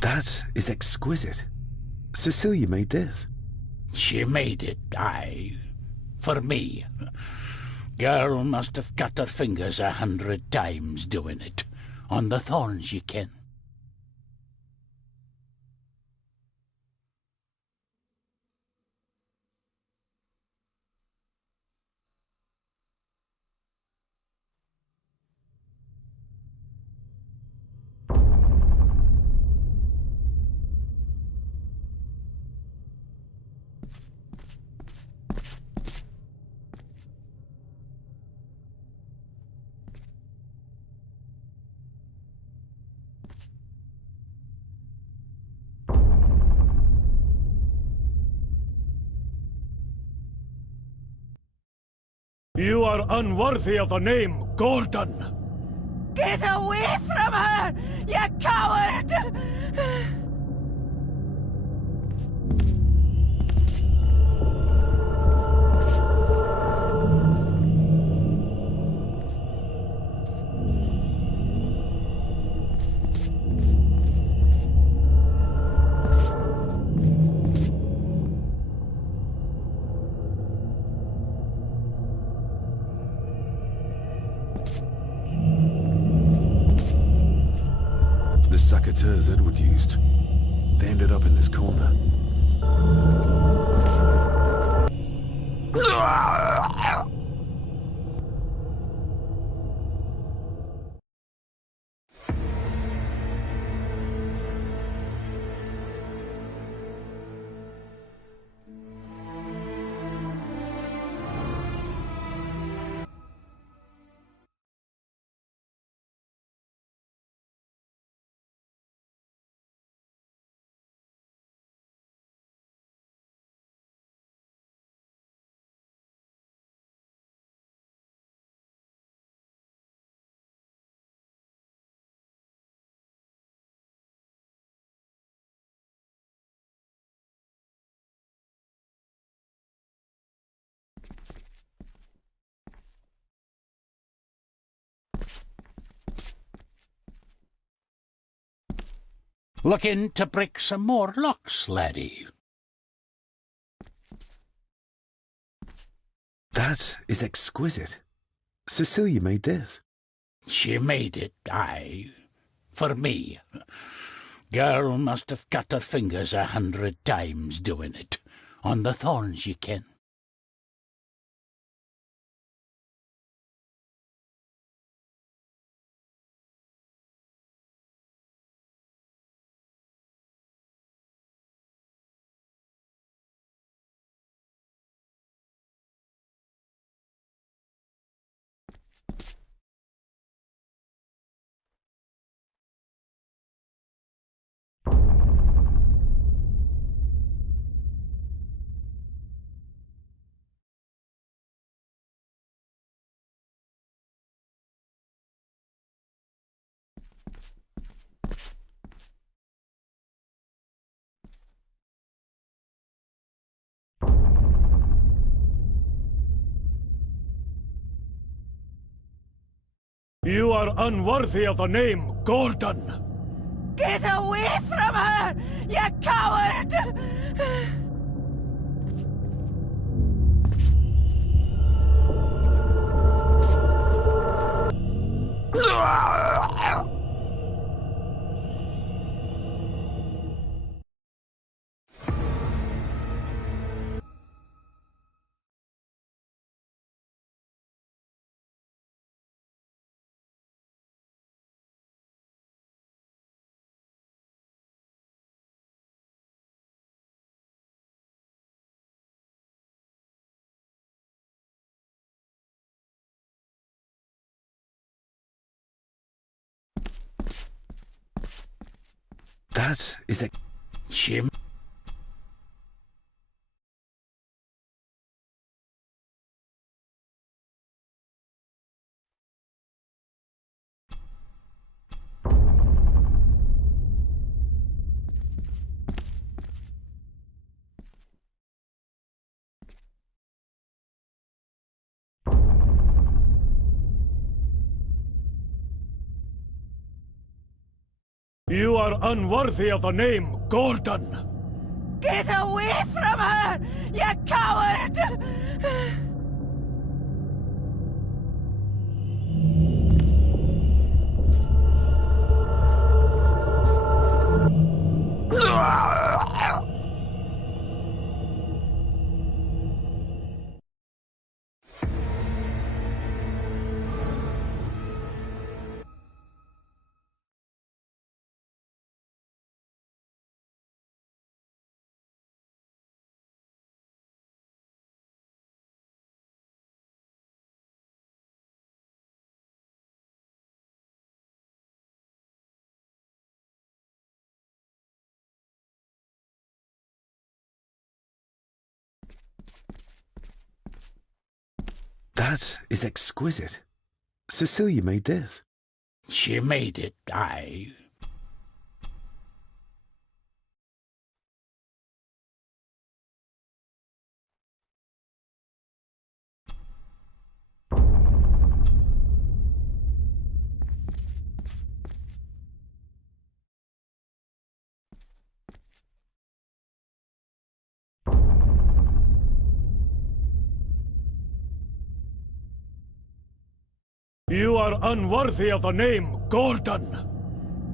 That is exquisite. Cecilia made this. She made it, aye. For me. Girl must have cut her fingers 100 times doing it. On the thorns, ye ken. You are unworthy of the name Gordon. Get away from her, you coward! The saboteurs Edward used. They ended up in this corner. Looking to break some more locks, laddie. That is exquisite. Cecilia made this. She made it, aye. For me. Girl must have cut her fingers 100 times doing it. On the thorns, ye ken. You are unworthy of the name Gordon. Get away from her, you coward! That is a... Jim. You are unworthy of the name Gordon. Get away from her, you coward! That is exquisite. Cecilia made this. She made it, aye. You are unworthy of the name Gordon.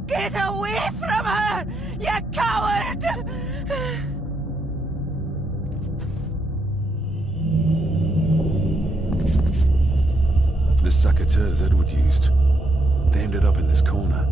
Get away from her, you coward! The saboteurs Edward used. They ended up in this corner.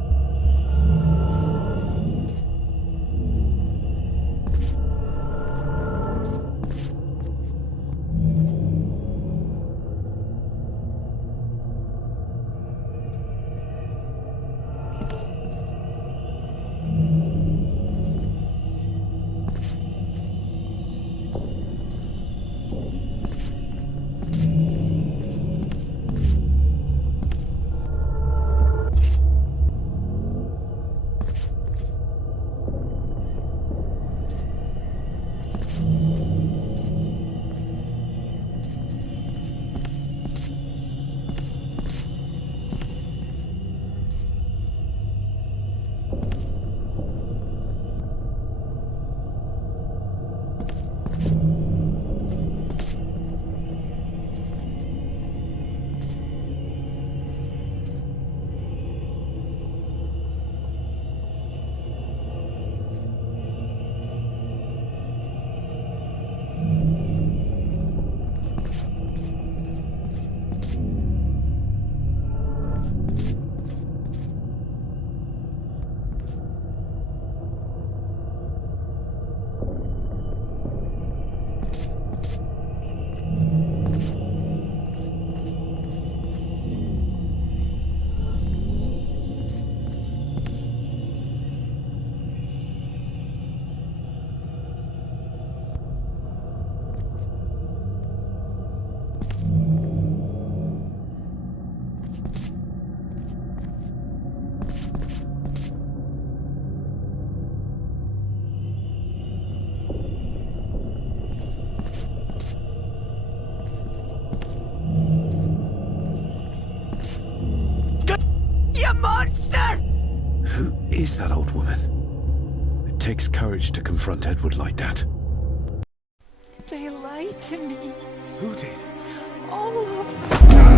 You monster! Who is that old woman? It takes courage to confront Edward like that. They lied to me. Who did? All of them.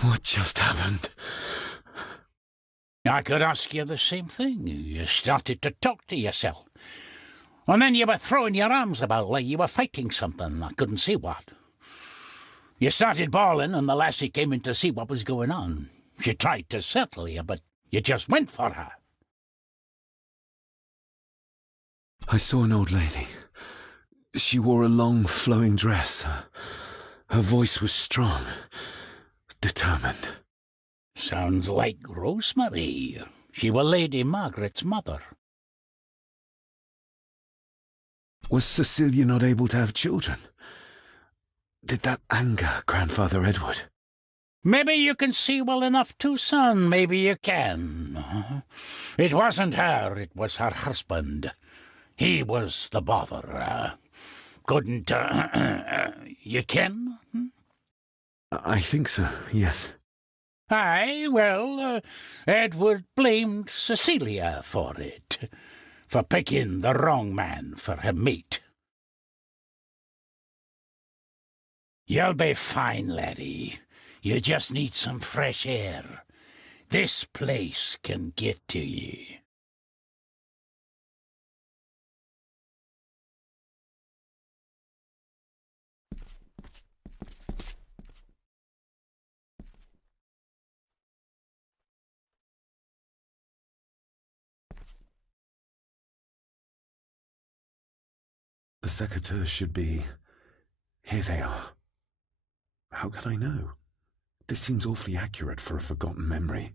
What just happened? I could ask you the same thing. You started to talk to yourself. And then you were throwing your arms about like you were fighting something. I couldn't see what. You started bawling and the lassie came in to see what was going on. She tried to settle you, but you just went for her. I saw an old lady. She wore a long, flowing dress. Her voice was strong, determined. Sounds like Rosemary. She were Lady Margaret's mother. Was Cecilia not able to have children? Did that anger Grandfather Edward? Maybe you can see well enough too, son. Maybe you can. It wasn't her, it was her husband. He was the bother. Couldn't, you ken? I think so, yes. Aye, well, Edward blamed Cecilia for it, for picking the wrong man for her mate. You'll be fine, laddie. You just need some fresh air. This place can get to ye. The secateurs should be... Here they are. How could I know? This seems awfully accurate for a forgotten memory.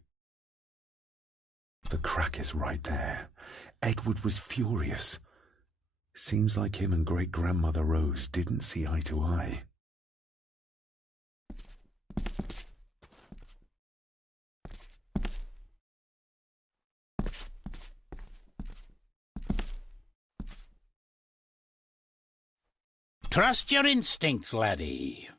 The crack is right there. Edward was furious. Seems like him and great-grandmother Rose didn't see eye to eye. Trust your instincts, laddie.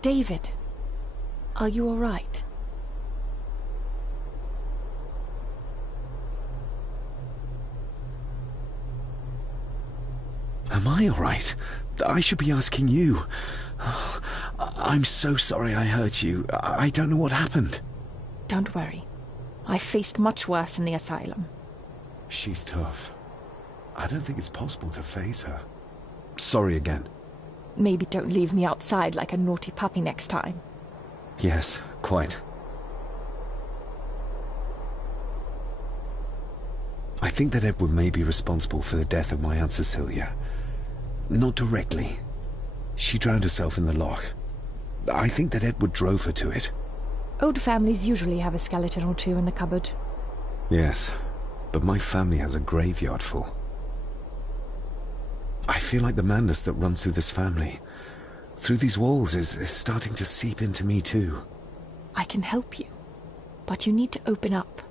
David, are you all right? Am I all right? I should be asking you. I'm so sorry I hurt you. I don't know what happened. Don't worry. I faced much worse in the asylum. She's tough. I don't think it's possible to face her. Sorry again. Maybe don't leave me outside like a naughty puppy next time. Yes, quite. I think that Edward may be responsible for the death of my Aunt Cecilia. Not directly. She drowned herself in the loch. I think that Edward drove her to it. Old families usually have a skeleton or two in the cupboard. Yes, but my family has a graveyard full. I feel like the madness that runs through this family, through these walls, is starting to seep into me too. I can help you, but you need to open up.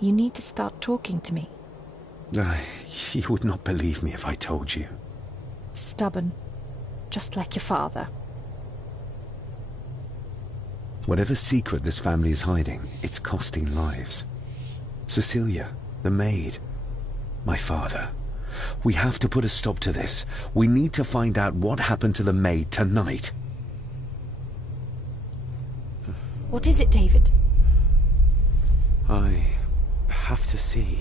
You need to start talking to me. You would not believe me if I told you. Stubborn, just like your father. Whatever secret this family is hiding, it's costing lives. Cecilia, the maid, my father. We have to put a stop to this. We need to find out what happened to the maid tonight. What is it, David? I have to see.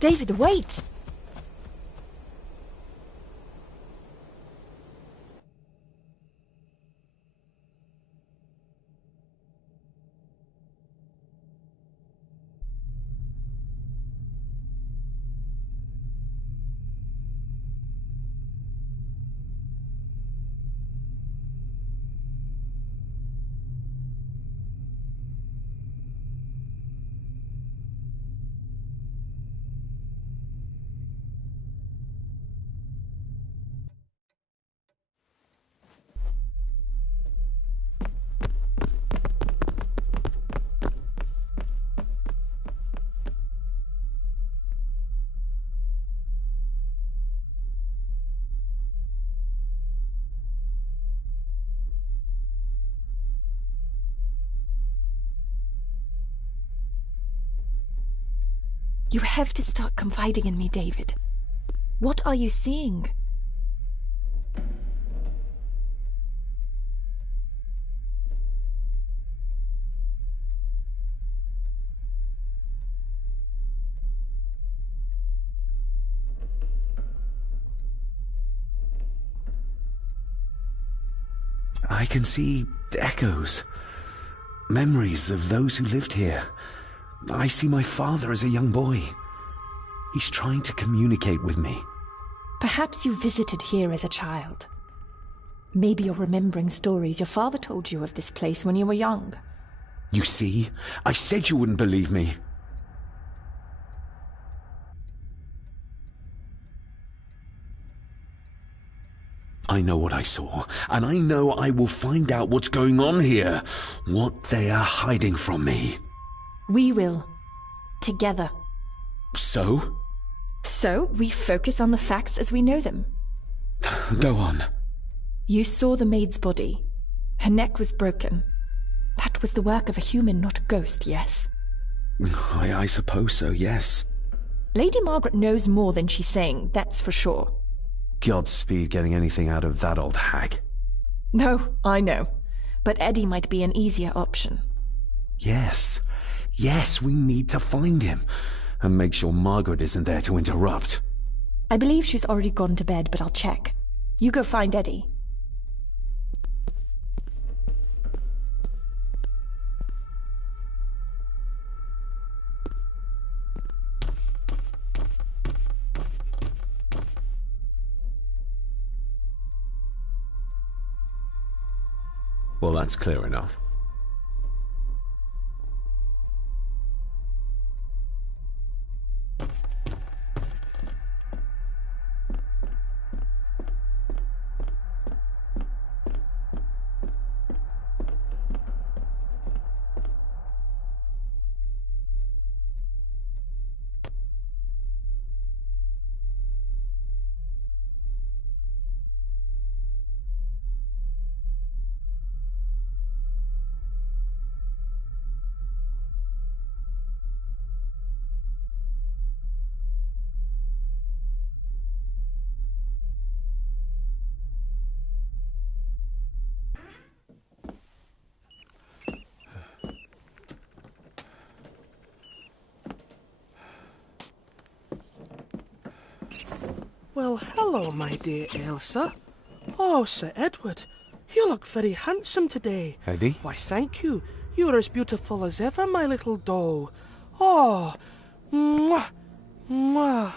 David, wait! You have to start confiding in me, David. What are you seeing? I can see echoes. Memories of those who lived here. I see my father as a young boy. He's trying to communicate with me. Perhaps you visited here as a child. Maybe you're remembering stories your father told you of this place when you were young. You see? I said you wouldn't believe me. I know what I saw, and I know I will find out what's going on here. What they are hiding from me. We will. Together. So? So, we focus on the facts as we know them. Go on. You saw the maid's body. Her neck was broken. That was the work of a human, not a ghost, yes? I suppose so, yes. Lady Margaret knows more than she's saying, that's for sure. Godspeed getting anything out of that old hag. No, I know. But Eddie might be an easier option. Yes. Yes, we need to find him. And make sure Margaret isn't there to interrupt. I believe she's already gone to bed, but I'll check. You go find Eddie. Well, that's clear enough. Well, hello, my dear Elsa. Oh, Sir Edward, you look very handsome today. Eddie? Why, thank you. You are as beautiful as ever, my little doll. Oh, mwah, mwah.